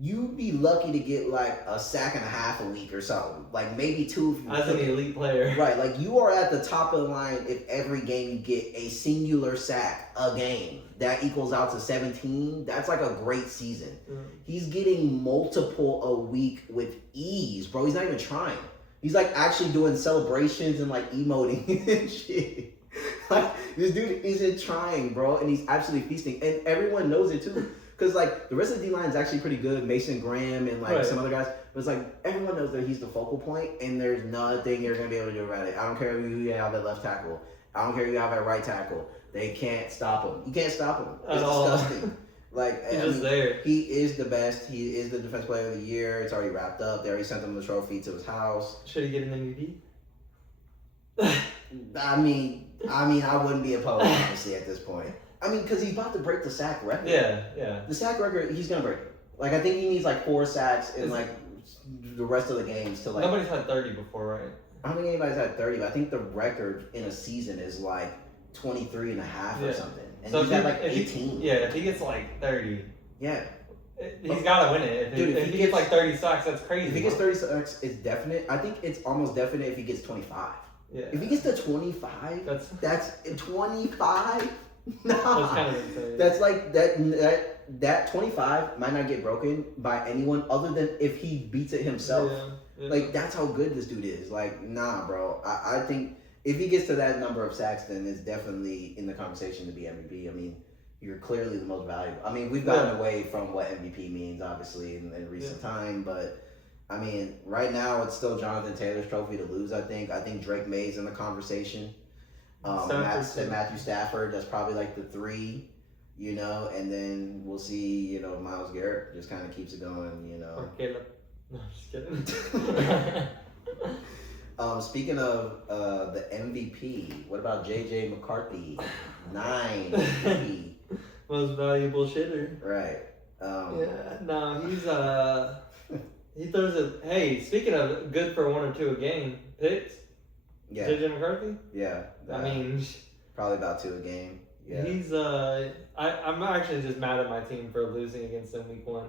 You'd be lucky to get, a sack and a half a week or something. Maybe 2 if you as an elite player. Right, you are at the top of the line if every game you get a singular sack a game. That equals out to 17. That's a great season. Mm. He's getting multiple a week with ease, bro. He's not even trying. He's actually doing celebrations and emoting and shit. This dude isn't trying, bro, and he's absolutely feasting, and everyone knows it too. Because the rest of the D line is actually pretty good, Mason Graham and some other guys. But it's everyone knows that he's the focal point, and there's nothing you're gonna be able to do about it. I don't care who you have at left tackle. I don't care who you have at right tackle. They can't stop him. You can't stop him. It's disgusting. He's just there. He is the best. He is the defense player of the year. It's already wrapped up. They already sent him the trophy to his house. Should he get an MVP? I mean, I wouldn't be opposed, honestly, at this point. I mean, because he's about to break the sack record. Yeah. The sack record, he's gonna break it. I think he needs 4 sacks in the rest of the games to Nobody's had 30 before, right? I don't think anybody's had 30, but I think the record in a season is 23 and a half or something. And so he's at 18. If he gets 30. Yeah. He's got to win it. If he gets 30 sacks, that's crazy. If he gets 30 sacks, it's definite. I think it's almost definite if he gets 25. Yeah. If he gets to 25, that's 25? Nah. That's kind of insane. That's that 25 might not get broken by anyone other than if he beats it himself. Yeah. That's how good this dude is. Nah, bro. I think if he gets to that number of sacks, then it's definitely in the conversation to be MVP. I mean, you're clearly the most valuable. I mean, we've gotten away from what MVP means, obviously, in recent time, but I mean, right now it's still Jonathan Taylor's trophy to lose, I think. I think Drake May's in the conversation. Matthew Stafford, that's probably the 3, and then we'll see, Myles Garrett just kind of keeps it going, Or Caleb. No, I'm just kidding. Speaking of the MVP, what about JJ McCarthy? 9 MVP. Most valuable shitter. Right. Yeah, no, he throws it. Hey, speaking of good for 1 or 2 a game, picks. Yeah. JJ McCarthy. Yeah. I mean, probably about 2 a game. Yeah. He's I'm actually just mad at my team for losing against them week 1.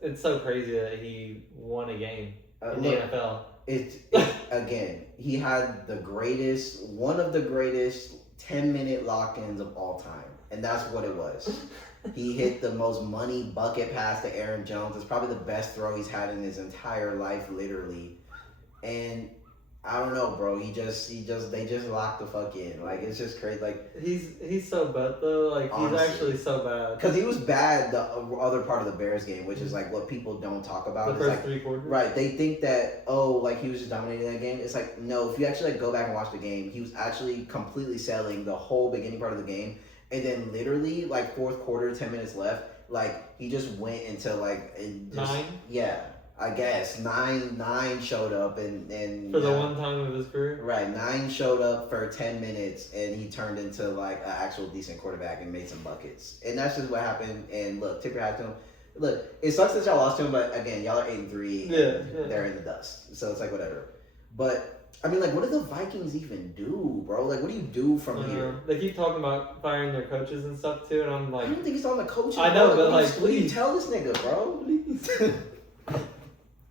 It's so crazy that he won a game in the NFL. It's again, he had one of the greatest 10-minute lock-ins of all time, and that's what it was. He hit the most money bucket pass to Aaron Jones. It's probably the best throw he's had in his entire life, literally. And I don't know, bro. They just locked the fuck in. Like, it's just crazy. Like, he's so bad though. Like, honestly, he's actually so bad. Because he was bad the other part of the Bears game, which is like what people don't talk about. The first like, 3 quarters. Right. They think that like he was just dominating that game. It's like, no. If you actually like go back and watch the game, he was actually completely selling the whole beginning part of the game, and then literally like fourth quarter, 10 minutes left, like he just went into like 9. Yeah. I guess 9 showed up and for the one time of his career. Right, 9 showed up for 10 minutes and he turned into like an actual decent quarterback and made some buckets. And that's just what happened. And look, tip your hat to him. Look, it sucks that y'all lost to him, but again, y'all are 8-3. Yeah. They're in the dust, so it's like whatever. But I mean, like, what do the Vikings even do, bro? Like, what do you do from here? They keep talking about firing their coaches and stuff too, and I'm like, I don't think it's on the coaches. I know, bro. but What do you tell this nigga, bro? Please.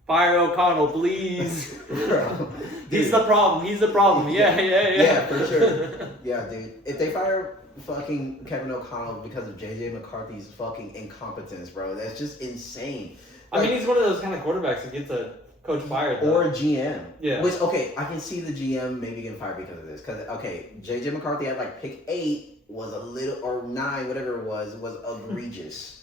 Fire O'Connell, please. Bro, He's the problem. Yeah. Yeah, for sure. Yeah, dude. If they fire fucking Kevin O'Connell because of JJ McCarthy's fucking incompetence, bro, that's just insane. I mean, he's one of those kind of quarterbacks who gets a coach fired, though. Or a GM. Yeah. Which, okay, I can see the GM maybe getting fired because of this. Because, okay, JJ McCarthy at like pick 8 was a little, or 9, whatever it was egregious.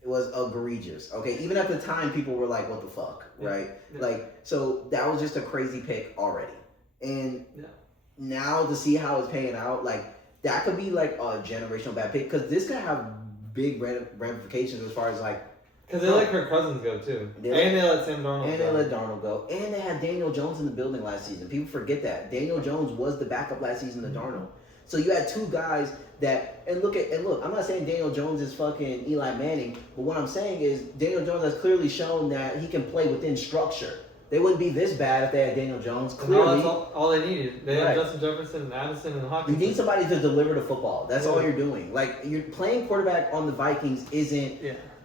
It was egregious. Okay, even at the time, people were like, "What the fuck?" Right? Yeah. Like, so that was just a crazy pick already. And now to see how it's paying out, like that could be like a generational bad pick because this could have big ramifications as far as like. Because they let Kirk Cousins go too, and they let Sam Darnold go. And they let Darnold go, and they had Daniel Jones in the building last season. People forget that Daniel Jones was the backup last season to Darnold. So you had 2 guys that, and look, I'm not saying Daniel Jones is fucking Eli Manning, but what I'm saying is Daniel Jones has clearly shown that he can play within structure. They wouldn't be this bad if they had Daniel Jones. Clearly, that's all they needed. They had Justin Jefferson and Addison and Hawkins. You need somebody to deliver the football. That's all you're doing. Like, you're playing quarterback on the Vikings isn't,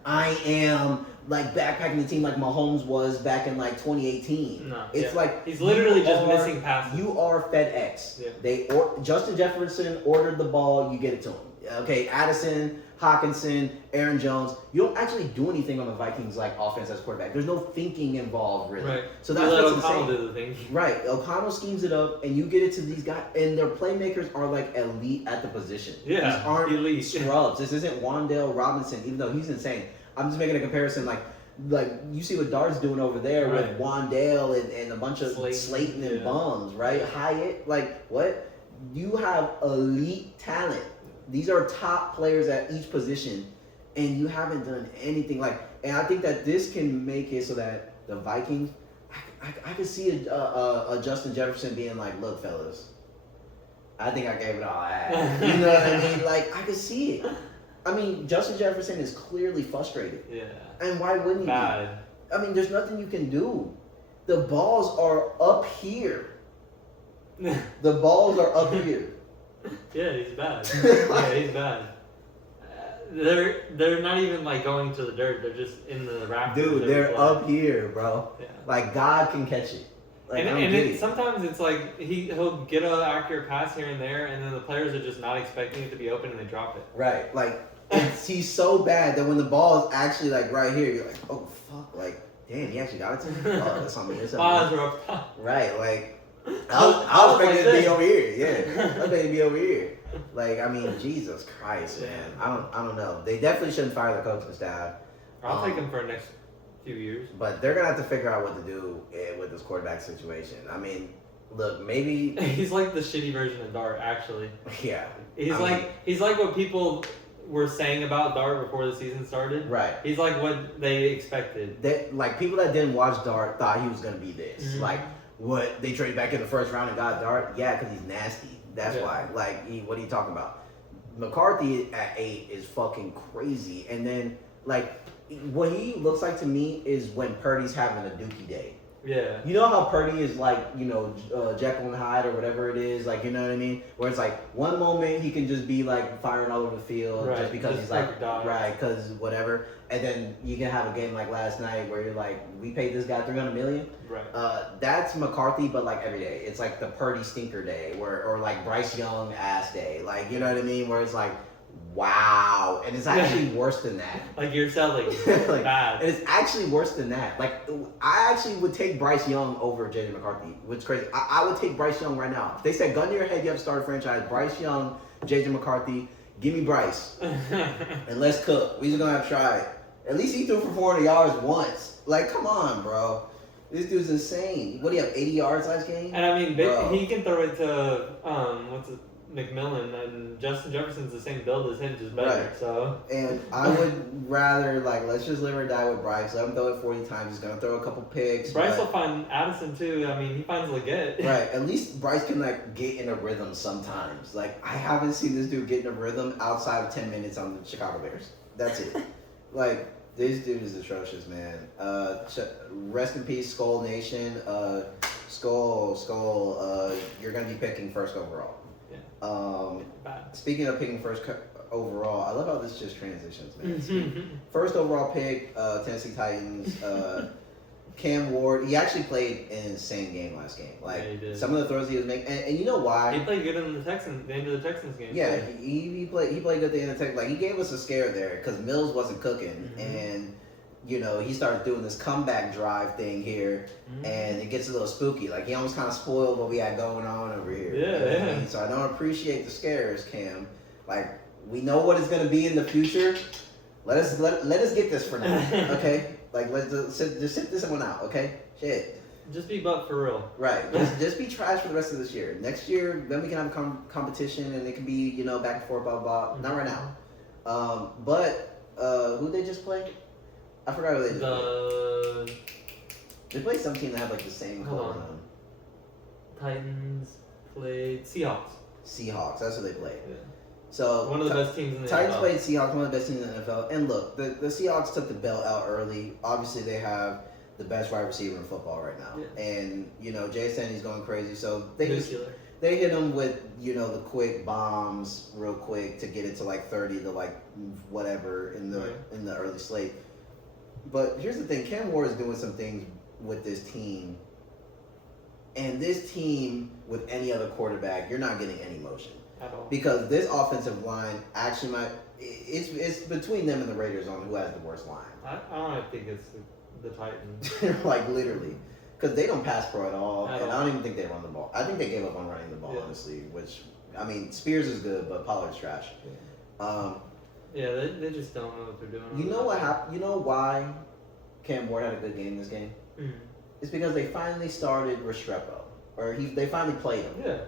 I am like backpacking the team like Mahomes was back in like 2018. No, it's like he's literally just missing passes. You are FedEx. Yeah. Justin Jefferson ordered the ball, you get it to him. Okay, Addison, Hawkinson, Aaron Jones. You don't actually do anything on the Vikings like offense as quarterback. There's no thinking involved really. Right. So that's what's O'Connell insane. do the thing. Right. O'Connell schemes it up and you get it to these guys and their playmakers are like elite at the position. Yeah. These aren't elite scrubs. This isn't Wan'Dale Robinson, even though he's insane. I'm just making a comparison like you see what Dart's doing over there with Wan'Dale and a bunch of Slayton and bums, right? Hyatt, like what? You have elite talent. These are top players at each position, and you haven't done anything like. And I think that this can make it so that the Vikings, I could see a Justin Jefferson being like, "Look, fellas, I think I gave it all I had." You know what I mean? Like I could see it. I mean, Justin Jefferson is clearly frustrated. Yeah. And why wouldn't he be? I mean, there's nothing you can do. The balls are up here. The balls are up here. Yeah, he's bad. He's bad. They're not even like going to the dirt. They're just in the rafters. Dude, they're up here, bro. Yeah. Like God can catch it. Like, sometimes it's like he'll get an accurate pass here and there, and then the players are just not expecting it to be open and they drop it. Right. Like he's so bad that when the ball is actually like right here, you're like, oh fuck, like damn, he actually got it to me. Oh, that's on me. Eyes are up top. Right. Like I was expecting it to be over here. Yeah, I was expecting it to be over here. Like I mean, Jesus Christ, man. I don't know. They definitely shouldn't fire the coaching staff. I'll take him for the next few years. But they're gonna have to figure out what to do with this quarterback situation. I mean, look, maybe he's like the shitty version of Dart, actually. Yeah. He's like what people were saying about Dart before the season started. Right. He's like what they expected. Like people that didn't watch Dart thought he was gonna be this. Mm-hmm. Like, What, they traded back in the first round and got Dart? Yeah, because he's nasty. That's Yeah. why. Like, what are you talking about? McCarthy at 8 is fucking crazy. And then, like, what he looks like to me is when Purdy's having a dookie day. Yeah. You know how Purdy is like, Jekyll and Hyde or whatever it is, like, you know what I mean? Where it's like one moment he can just be like firing all over the field Right, just because just he's like, dog. right, because whatever. And then you can have a game like last night where you're like, we paid this guy $300 million. Right. That's McCarthy, but like every day. It's like the Purdy stinker day, or like Bryce Young ass day, like, you know what I mean? Where it's like, wow, and it's actually worse than that. Like you're selling. Like, bad. and it's actually worse than that. Like, I actually would take Bryce Young over JJ McCarthy, which is crazy. I would take Bryce Young right now. If they said, gun to your head, you have to start a franchise, Bryce Young, JJ McCarthy, give me Bryce, and let's cook. We just gonna have to try it. At least he threw for 400 yards once. Like, come on, bro. This dude's insane. What do you have, 80 yards last game? And I mean, Bro. he can throw it to McMillan, and Justin Jefferson's the same build as him, just better. Right. So. And I would rather, like, let's just live or die with Bryce. Let him throw it 40 times. He's going to throw a couple picks. Bryce will find Addison, too. I mean, he finds Leggett. Right. At least Bryce can, like, get in a rhythm sometimes. Like, I haven't seen this dude get in a rhythm outside of 10 minutes on the Chicago Bears. That's it. Like, this dude is atrocious, man. Rest in peace, Skull Nation. Skull, you're going to be picking first overall. Bad. Speaking of picking first overall, I love how this just transitions, man. First overall pick, Tennessee Titans. Cam Ward, he actually played an insane game last game. Like, Yeah, he did. some of the throws he was making, and you know why? He played good in the end of the Texans game. Yeah, too. he played good at the end of the Like, he gave us a scare there because Mills wasn't cooking, and he started doing this comeback drive thing here, and it gets a little spooky. Like, he almost kind of spoiled what we had going on over here. Yeah, You know what I yeah. mean? So I don't appreciate the scares, Cam. Like, we know what it's gonna be in the future. Let us get this for now, okay? Like, just sit this one out, okay? Shit. Just be butt for real. Right. Just be trash for the rest of this year. Next year, then we can have a competition, and it can be, back and forth, blah, blah. Not right now. But who they just played? I forgot who they just played. They played some team that had, like, the same Hold color on. on. Titans played Seahawks. Seahawks. That's who they played. Yeah. So One of the best teams in the Titans NFL. played Seahawks, one of the best teams in the NFL. And look, the Seahawks took the belt out early. Obviously, they have the best wide receiver in football right now. Yeah. And, Jay Stanley's going crazy. So they Nuclear. they hit him with, the quick bombs real quick to get it to, like, 30 to, like, whatever in the early slate. But here's the thing. Cam Ward is doing some things with this team. And this team, with any other quarterback, you're not getting any motion. At all. Because this offensive line actually it's between them and the Raiders on who has the worst line. I don't think it's the Titans. Like, literally. Because they don't pass pro at all. At And all. I don't even think they run the ball. I think they gave up on running the ball, Yeah. honestly. Which, I mean, Spears is good, but Pollard's trash. Yeah, they just don't know what they're doing. You know what happened? You know why Cam Ward had a good game this game? Mhm. It's because they finally started Restrepo. Or they finally played him. Yeah.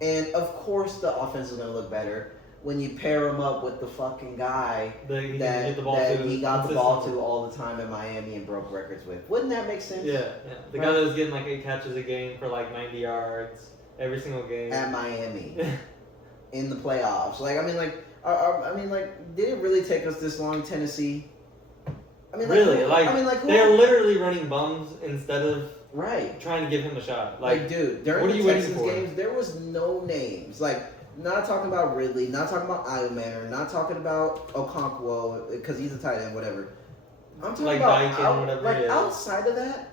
And, of course, the offense is going to look better when you pair him up with the fucking guy That he that get the ball that to he got the ball to consistently. all the time in Miami and broke records with. Wouldn't that make sense? Yeah. The guy that was getting like 8 catches a game for like 90 yards every single game. At Miami in the playoffs. Like, did it really take us this long, Tennessee? I mean, Really? They're literally running bums instead of right. trying to give him a shot. Like, dude, during what are the you waiting Texans for? games, there was no names. Like, not talking about Ridley, not talking about Eilman, not talking about Okonkwo, because he's a tight end, whatever. I'm talking Like about Dyke and whatever, yeah. outside of that,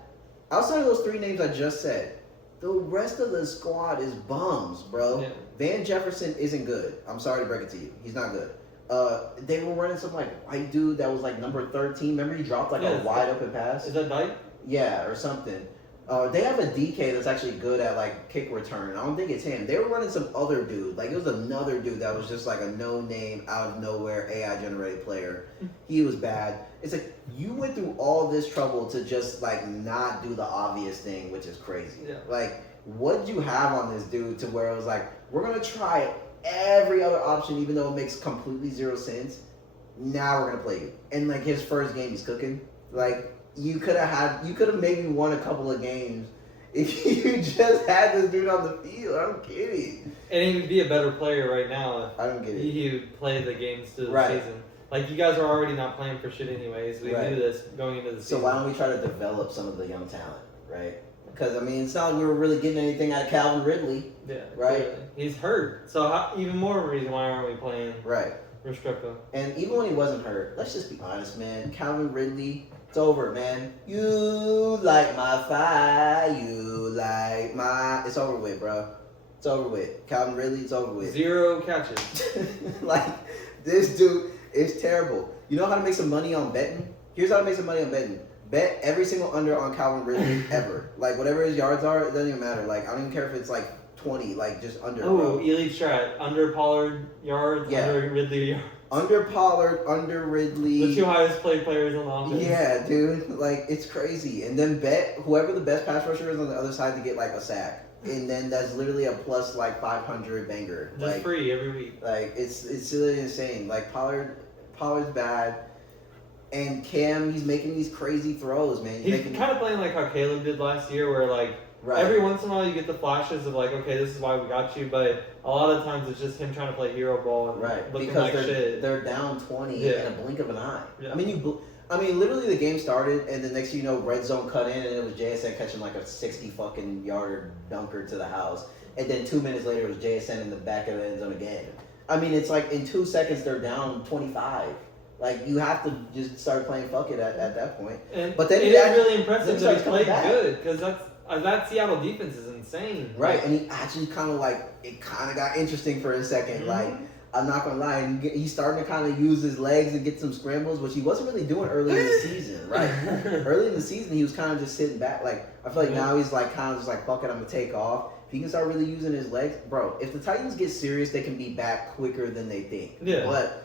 outside of those 3 names I just said, the rest of the squad is bums, bro. Yeah. Van Jefferson isn't good. I'm sorry to break it to you. He's not good. They were running some, like, white dude that was, like, number 13. Remember he dropped, like, Yeah, a wide open pass? Is that Dyke? Yeah, or something. They have a DK that's actually good at, like, kick return. I don't think it's him. They were running some other dude. Like, it was another dude that was just, like, a no-name, out-of-nowhere AI-generated player. He was bad. It's like, you went through all this trouble to just, like, not do the obvious thing, which is crazy. Yeah. Like, what did you have on this dude to where it was like, we're going to try every other option, even though it makes completely zero sense. Now we're going to play you. And, like, his first game, he's cooking. Like, you could have maybe won a couple of games if you just had this dude on the field. I don't get it. And he would be a better player right now I don't get if it. he would play the games through the Right. season. Like, you guys are already not playing for shit anyways. We Right. knew this going into the So season. why don't we try to develop some of the young talent, right? Because, I mean, it's not like we were really getting anything out of Calvin Ridley. Yeah, Right. clearly. He's hurt. So even more reason why aren't we playing Right. Restrepo? And even when he wasn't hurt, let's just be honest, man. Calvin Ridley, it's over, man. You light my fire. You light my... It's over with, bro. It's over with. Calvin Ridley, it's over with. 0 catches. Like, this dude is terrible. You know how to make some money on betting? Here's how to make some money on betting. Bet every single under on Calvin Ridley ever. Like, whatever his yards are, it doesn't even matter. Like, I don't even care if it's like 20, like just under. Oh, bro. Elite Strat. Under Pollard yards, Yeah. under Ridley yards. Under Pollard, under Ridley. The 2 highest played players on the offense. Yeah, dude. Like, it's crazy. And then bet whoever the best pass rusher is on the other side to get like a sack. And then that's literally a plus like 500 banger. Just Like, free every week. like it's really insane. Like Pollard's bad. And Cam, he's making these crazy throws, man. He's making, kind of playing like how Caleb did last year, where like right. every once in a while you get the flashes of like, okay, this is why we got you, but a lot of times it's just him trying to play hero ball and Right, looking because like shit. they're down 20 Yeah. in a blink of an eye. Yeah. I mean, literally the game started, and the next thing you know, red zone cut in, and it was JSN catching like a 60 fucking yard dunker to the house, and then 2 minutes later it was JSN in the back of the end zone again. I mean, it's like in 2 seconds they're down 25. Like, you have to just start playing fuck it at that point. And But then it he is actually- really impressive then that starts he coming played back. good, because that Seattle defense is insane. Right, and he actually kind of like, it kind of got interesting for a second. Mhm. Like, I'm not gonna lie, he's starting to kind of use his legs and get some scrambles, which he wasn't really doing early in the season, right? Early in the season, he was kind of just sitting back. Like, I feel like now he's like kind of just like, fuck it, I'm gonna take off. If he can start really using his legs, bro, if the Titans get serious, they can be back quicker than they think. Yeah. But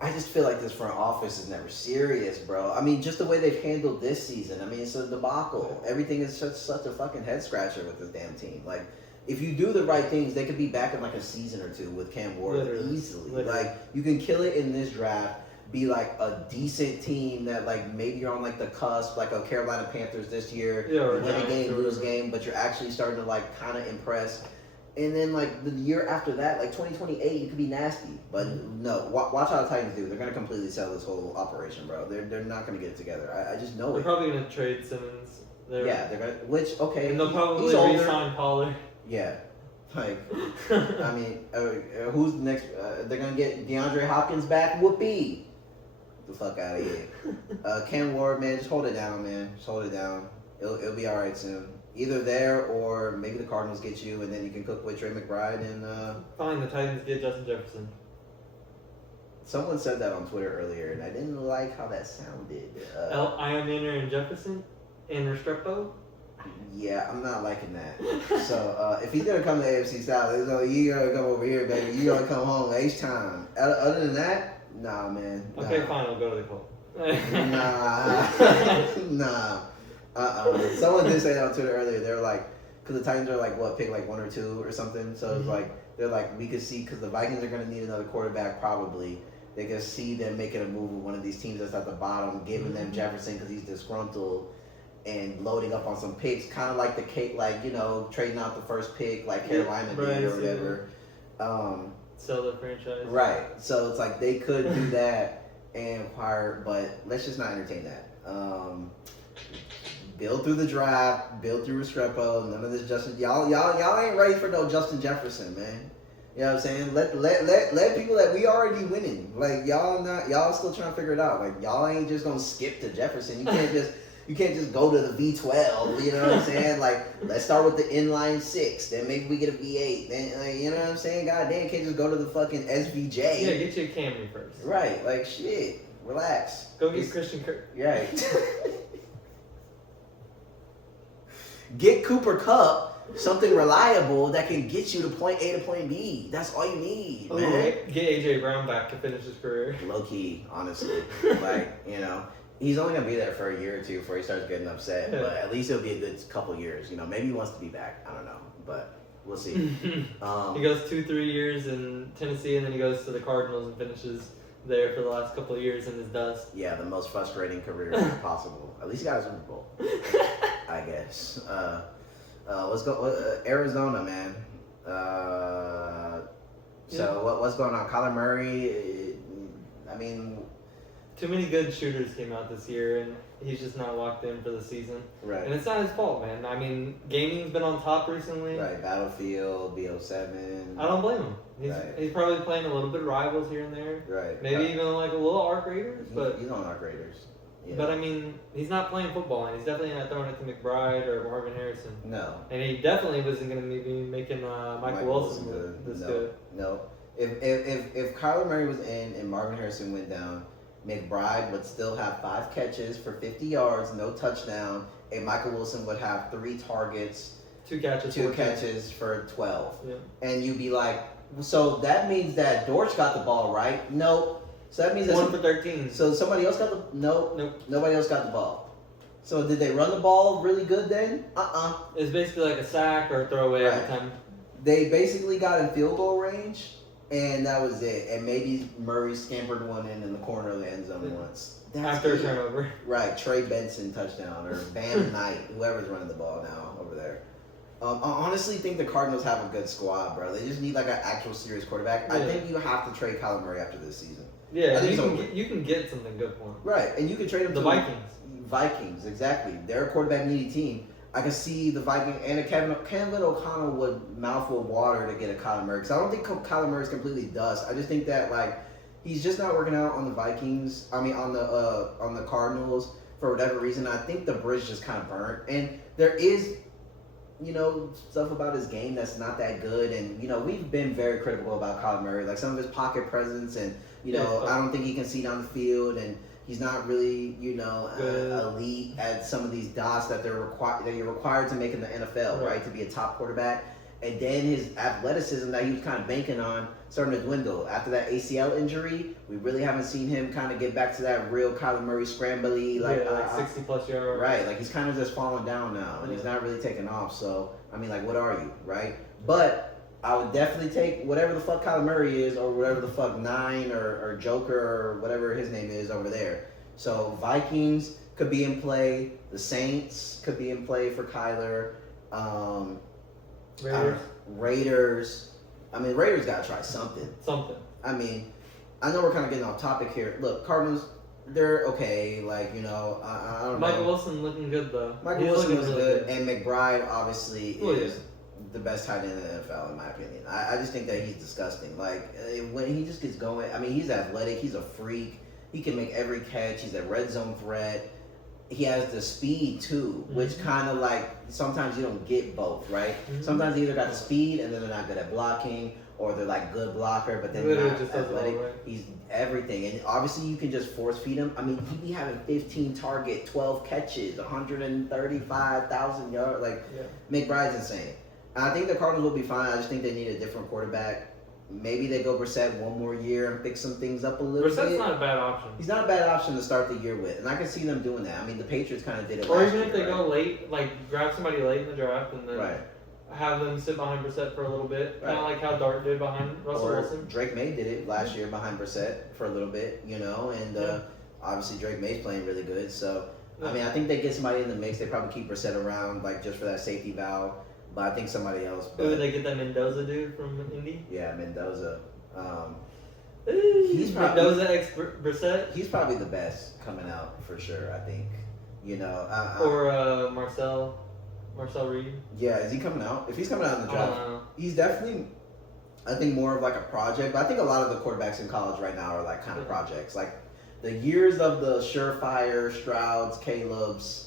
I just feel like this front office is never serious, bro. I mean, just the way they've handled this season. I mean, it's a debacle. Everything is such a fucking head scratcher with this damn team. Like, if you do the right things, they could be back in like a season or two with Cam Ward easily. Like, you can kill it in this draft, be like a decent team that like maybe you're on like the cusp, like a Carolina Panthers this year, Yeah, or win a Giants game, or lose a whatever. game, but you're actually starting to like kind of impress. And then like the year after that, like 2028, you could be nasty. But no, watch how the Titans do. They're gonna completely sell this whole operation, bro. They're not gonna get it together. I just know They're it. probably gonna trade Simmons. Yeah, they're gonna. Which okay, And they'll probably he's older. re-sign Pollard. Yeah, like I mean, who's the next? They're gonna get DeAndre Hopkins back. Whoopee! The fuck out of here. Cam Ward, man, just hold it down, man. Just hold it down. It'll be all right soon. Either there or maybe the Cardinals get you, and then you can cook with Trey McBride. And Fine, the Titans get Justin Jefferson. someone said that on Twitter earlier, and I didn't like how that sounded. Ionaner and Jefferson and Restrepo. Yeah, I'm not liking that. So if he's gonna come to AFC South, it's like, you gotta come over here, baby. You gotta come home H time. Other than that, nah, man. Nah. Okay, fine, I'll go to the Colts. Nah. Someone did say that on Twitter earlier. They were like, because the Titans are like, what, pick like 1 or 2 or something. So it's like, they're like, we could see, because the Vikings are going to need another quarterback probably. They could see them making a move with one of these teams that's at the bottom, giving them Jefferson because he's disgruntled, and loading up on some picks, kind of like the cake, like, you know, trading out the first pick like Carolina did or whatever. Sell the franchise. Right. So it's like they could do that and acquire, but let's just not entertain that. Build through the draft, build through Restrepo. None of this Justin. Y'all ain't ready for no Justin Jefferson, man. You know what I'm saying? Let people that we already winning. Like y'all still trying to figure it out. Like y'all ain't just gonna skip to Jefferson. You can't just go to the V12. You know what I'm saying? Like let's start with the inline 6, then maybe we get a V8. Then you know what I'm saying? God damn, you can't just go to the fucking SVJ. Yeah, get you a Camry first. Right. Like shit. Relax. Go get Christian Kirk. Right. Get Cooper Kupp, something reliable that can get you to point A to point B. That's all you need, man. Get AJ Brown back to finish his career. Low key, honestly. Like, you know, he's only gonna be there for a year or two before he starts getting upset. Yeah. But at least it'll be a good couple years. You know, maybe he wants to be back. I don't know, but we'll see. He goes 2-3 years in Tennessee, and then he goes to the Cardinals and finishes there for the last couple of years in his dust. Yeah, the most frustrating career possible. At least he got a Super Bowl, I guess. Arizona, man. What's going on? Kyler Murray. I mean, too many good shooters came out this year, and he's just not locked in for the season. right. And it's not his fault, man. I mean, gaming's been on top recently. Right, Battlefield, BO7. I don't blame him. Right. He's probably playing a little bit rivals here and there. Right. Maybe even like a little Arc Raiders, but he's on Arc Raiders. Yeah. But I mean, he's not playing football, and he's definitely not throwing it to McBride or Marvin Harrison. No. And he definitely wasn't going to be making Michael Wilson this good. No. If Kyler Murray was in and Marvin Harrison went down, McBride would still have 5 catches for 50 yards, no touchdown, and Michael Wilson would have 3 targets, 2 catches, 2 catches for 12. Yeah. And you'd be like, so that means that Dortch got the ball, right? Nope. So that means that 1 for 13. So somebody else got the Nope. Nobody else got the ball. So did they run the ball really good then? It's basically like a sack or a throwaway every time. They basically got in field goal range, and that was it. And maybe Murray scampered one in the corner of the end zone once. After a turnover. Right, Trey Benson touchdown, or Van Knight, whoever's running the ball now over there. I honestly think the Cardinals have a good squad, bro. They just need like an actual serious quarterback. Yeah. I think you have to trade Kyler Murray after this season. Yeah, you can get something good for him. Right, and you can trade him the to Vikings. Vikings, exactly. They're a quarterback needy team. I can see the Vikings and Kevin O'Connell would mouthful water to get a Kyler Murray. Because I don't think Kyler Murray is completely dust. I just think that like he's just not working out on the Vikings. I mean on the Cardinals for whatever reason. I think the bridge just kind of burnt. And there is, stuff about his game that's not that good. And we've been very critical about Kyler Murray, like some of his pocket presence, and I don't think he can see down the field, and he's not really elite at some of these dots that you're required to make in the NFL, right? To be a top quarterback. And then his athleticism that he was kind of banking on starting to dwindle. After that ACL injury, we really haven't seen him kind of get back to that real Kyler Murray scrambly, like 60 plus yards. Right, like he's kind of just falling down now, and he's not really taking off. So, I mean, like, what are you, right? But I would definitely take whatever the fuck Kyler Murray is, or whatever the fuck Nine or Joker or whatever his name is over there. So Vikings could be in play. The Saints could be in play for Kyler. Raiders. I mean, Raiders got to try something. I mean, I know we're kind of getting off topic here. Look, Cardinals, they're okay. Like, I don't know. Michael Wilson looking good, though. Michael Wilson was really good. And McBride, obviously, is the best tight end in the NFL, in my opinion. I just think that he's disgusting. Like, when he just gets going, I mean, he's athletic. He's a freak. He can make every catch. He's a red zone threat. He has the speed too, which kind of like sometimes you don't get both, right? Sometimes they either got the speed and then they're not good at blocking, or they're like good blocker, but then not just athletic. Right. He's everything, and obviously you can just force feed him. I mean, he'd be having 15 target, 12 catches, 135,000 yards. Like McBride's insane. And I think the Cardinals will be fine. I just think they need a different quarterback. Maybe they go Brissett one more year and fix some things up a little bit. Brissett's not a bad option. He's not a bad option to start the year with, and I can see them doing that. I mean, the Patriots kind of did it or last even year, if they go late, like grab somebody late in the draft and then have them sit behind Brissett for a little bit. Kind of like how Dart did behind Russell Wilson. Drake May did it last year behind Brissett for a little bit, and obviously Drake May's playing really good. So, I mean, I think they get somebody in the mix. They probably keep Brissett around, like, just for that safety valve. But I think somebody else. Who would they get, that Mendoza dude from Indy? Yeah, Mendoza. He's probably Mendoza ex Brissett. He's probably the best coming out for sure. I think. Or Marcel Reed. Yeah, is he coming out? If he's coming out in the draft, he's definitely, I think, more of like a project. But I think a lot of the quarterbacks in college right now are like kind of projects. Like the years of the surefire Strouds, Caleb's,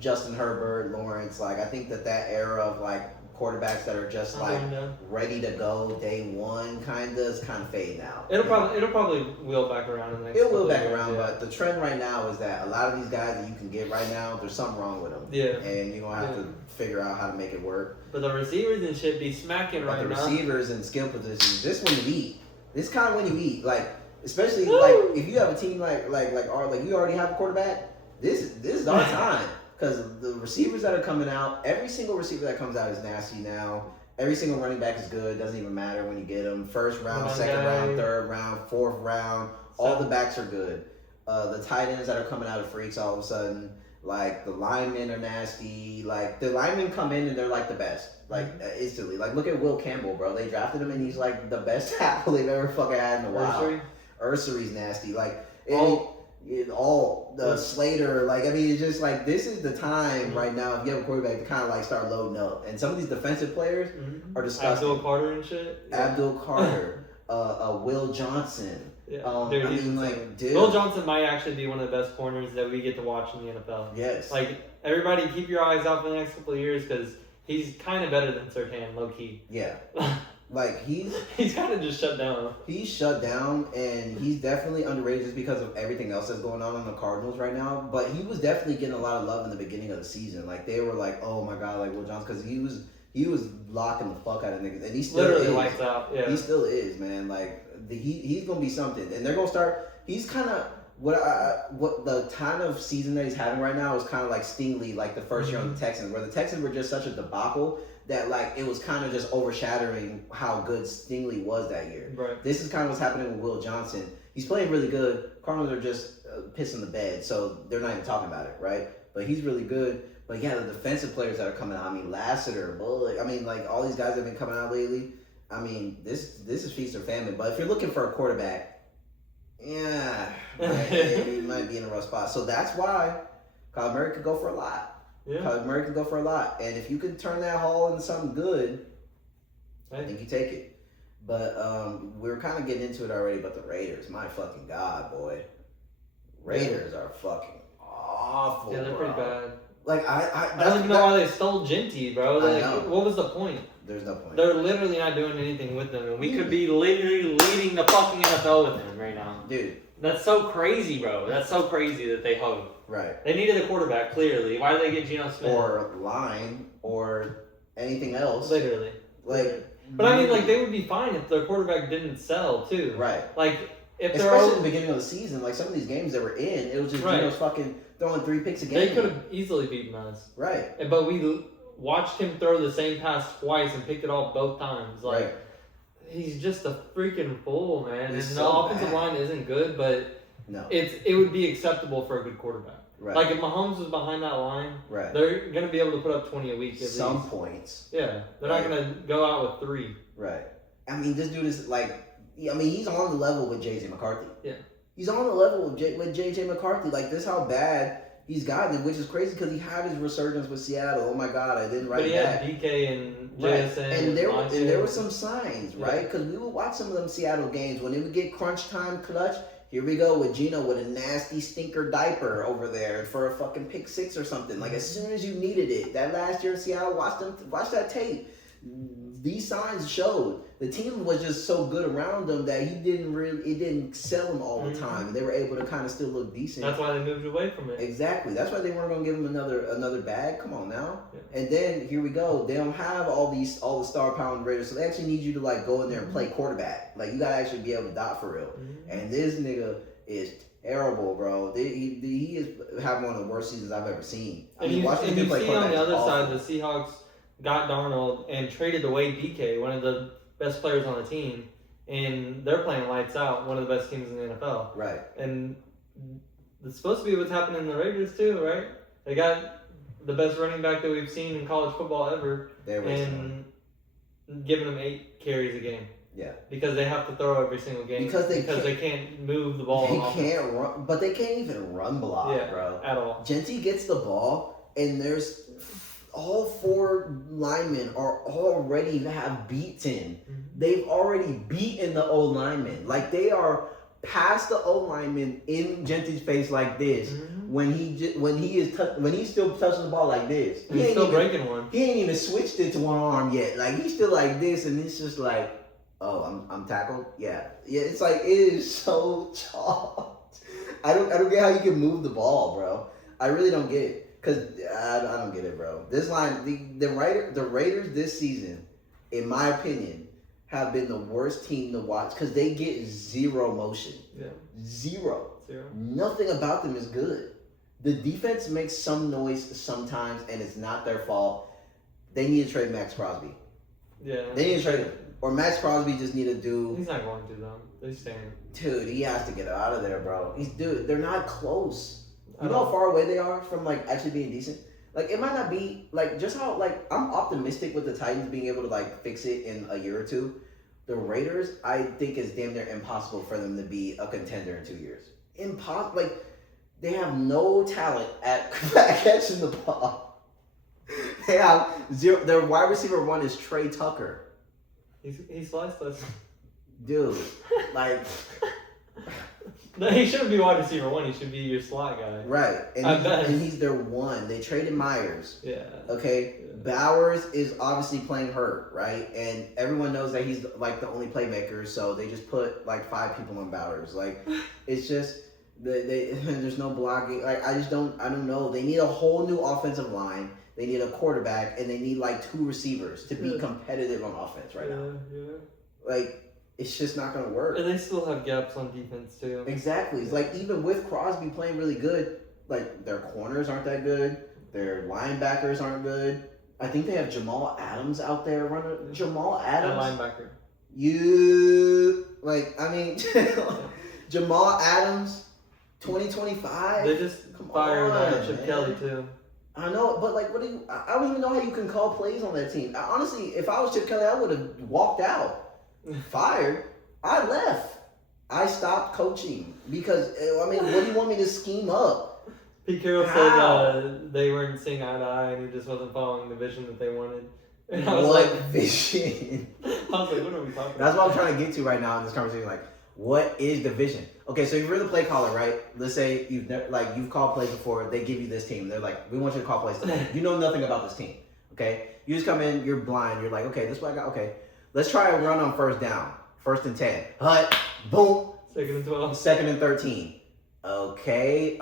Justin Herbert, Lawrence. Like I think that era of like quarterbacks that are just like ready to go day one is kind of fading out. It'll probably wheel back around in the next. It'll wheel back around, but the trend right now is that a lot of these guys that you can get right now, there's something wrong with them. Yeah. And you're gonna have to figure out how to make it work. But the receivers and shit be smacking right now. The receivers and skill positions. This when you eat. This kind of when you eat. Like especially like if you have a team like you already have a quarterback. This is our time. Because the receivers that are coming out, every single receiver that comes out is nasty now. Every single running back is good. Doesn't even matter when you get them. First round, second round, third round, fourth round. All the backs are good. The tight ends that are coming out are freaks all of a sudden. Like the linemen are nasty. Like the linemen come in and they're like the best. Like instantly. Like look at Will Campbell, bro. They drafted him and he's like the best tackle they've ever fucking had in a while. Ursery's nasty. Like all the Slater. Like I mean, it's just like this is the time right now if you have a quarterback to kind of like start loading up. And some of these defensive players are disgusting. Abdul Carter and shit. Yeah. Abdul Carter, Will Johnson. Yeah. Dude, I mean, like, dude. Will Johnson might actually be one of the best corners that we get to watch in the NFL. Yes. Like, everybody keep your eyes out for the next couple of years because he's kind of better than Surtain, low key. Yeah. Like, he's kind of just shut down. He's shut down, and he's definitely underrated just because of everything else that's going on in the Cardinals right now. But he was definitely getting a lot of love in the beginning of the season. Like, they were like, oh my God, like Will Johnson, because he was locking the fuck out of niggas, and he still literally is. lights out. Yeah. He still is, man. Like, he's gonna be something, and they're gonna start. He's kind of what the kind of season that he's having right now is kind of like Stingley, like the first year on the Texans, where the Texans were just such a debacle that like it was kind of just overshadowing how good Stingley was that year. Right. This is kind of what's happening with Will Johnson. He's playing really good. Cardinals are just pissing the bed, so they're not even talking about it, right? But he's really good. But yeah, the defensive players that are coming out. I mean, Lassiter, Bullock. I mean, like all these guys that have been coming out lately. I mean, this is feast or famine. But if you're looking for a quarterback, yeah, you might be in a rough spot. So that's why Kyler Murray could go for a lot. Yeah. Kyler Murray could go for a lot. And if you can turn that haul into something good, I think you take it. But we were kind of getting into it already. But the Raiders, my fucking God, boy. Raiders are fucking awful. Yeah, they're pretty bad. Like I don't even know why they stole Genty, bro. Like, what was the point? There's no point. They're literally not doing anything with them, and we could be literally leading the fucking NFL with them right now. Dude. That's so crazy, bro. That's so crazy that they hung. Right. They needed a quarterback, clearly. Why did they get Geno Smith? Or line, or anything else. Literally. Like. But I mean, like, they would be fine if their quarterback didn't sell, too. Right. Like, if they're especially at the beginning of the season, like some of these games they were in, it was just Geno's fucking throwing 3 picks a game. They could have easily beaten us. Right. But we watched him throw the same pass twice and picked it off both times. Like, he's just a freaking fool, man. He's and so the offensive bad. line isn't good, but it would be acceptable for a good quarterback. Right. Like, if Mahomes was behind that line, they're going to be able to put up 20 a week at some least. points. Yeah. They're not going to go out with 3. Right. I mean, this dude is like, I mean, he's on the level with J.J. McCarthy. Yeah. He's on the level with J.J. McCarthy. Like, this is how bad he's gotten it, which is crazy because he had his resurgence with Seattle. Oh my God, I didn't write that. But he had DK and JSN. And there were some signs, right? Because we would watch some of them Seattle games when it would get crunch time clutch. Here we go with Geno with a nasty stinker diaper over there for a fucking pick 6 or something. Like as soon as you needed it, that last year in Seattle, watch that tape. These signs showed the team was just so good around them that it didn't sell them all the time. They were able to kind of still look decent. That's why they moved away from it. Exactly. That's why they weren't going to give him another bag. Come on now. Yeah. And then here we go. They don't have all the star power in the Raiders, so they actually need you to like go in there and play quarterback. Like you got to actually be able to dot for real. And this nigga is terrible, bro. He is having one of the worst seasons I've ever seen. And you see on the other side, the Seahawks got Darnold and traded away DK, one of the best players on the team, and they're playing lights out, one of the best teams in the NFL. Right. And it's supposed to be what's happening in the Raiders too, right? They got the best running back that we've seen in college football ever, and giving them 8 carries a game. Yeah. Because they have to throw every single game. Because they can't move the ball. They can't run, but they can't even run block, bro. At all. Genty gets the ball, and there's all 4 linemen are already have beaten. They've already beaten the O linemen. Like they are past the O lineman in Genty's face like this when he's still touching the ball like this. He's still breaking one. He ain't even switched it to one arm yet. Like he's still like this, and it's just like, oh, I'm tackled. Yeah. It's like it is so chalked. I don't get how you can move the ball, bro. I really don't get it. Because I don't get it, bro. This line, the Raiders this season, in my opinion, have been the worst team to watch because they get 0 motion. Yeah. Zero. Nothing about them is good. The defense makes some noise sometimes, and it's not their fault. They need to trade Max Crosby. Yeah. They need to trade him. Or Max Crosby just need to do... He's not going to, though. They're staying. Dude, he has to get out of there, bro. They're not close. You know how far away they are from like actually being decent. Like it might not be like just how like I'm optimistic with the Titans being able to like fix it in a year or two. The Raiders, I think, is damn near impossible for them to be a contender in 2 years. Impossible. Like they have no talent at catching the ball. They have zero. Their wide receiver one is Trey Tucker. He sliced us. Dude, like. No, he shouldn't be wide receiver one. He should be your slot guy. Right, and he's their one. They traded Myers. Yeah. Okay, yeah. Bowers is obviously playing hurt, right? And everyone knows that he's like the only playmaker, so they just put like 5 people on Bowers. Like, it's just there's no blocking. Like, I don't know. They need a whole new offensive line. They need a quarterback, and they need like 2 receivers to be competitive on offense right now. Yeah. Like. It's just not going to work. And they still have gaps on defense, too. Exactly. It's like, even with Crosby playing really good, like, their corners aren't that good. Their linebackers aren't good. I think they have Jamal Adams out there running. Jamal Adams? A linebacker. Jamal Adams, 2025? They just fired Chip Kelly, too. I know, but, like, I don't even know how you can call plays on that team. Honestly, if I was Chip Kelly, I would have walked out. Fired. I left. I stopped coaching because what do you want me to scheme up? Pete Carroll said they weren't seeing eye to eye, and he just wasn't following the vision that they wanted. And I was what vision? I was like, what are we talking about? That's what I'm trying to get to right now in this conversation. Like, what is the vision? Okay, so you're the play caller, right? Let's say you've called plays before. They give you this team. They're like, we want you to call plays today. You know nothing about this team. Okay, you just come in. You're blind. You're like, okay, this is what I got. Okay. Let's try a run on first down. 1st and 10. Hut. Boom. 2nd and 12. 2nd and 13. Okay.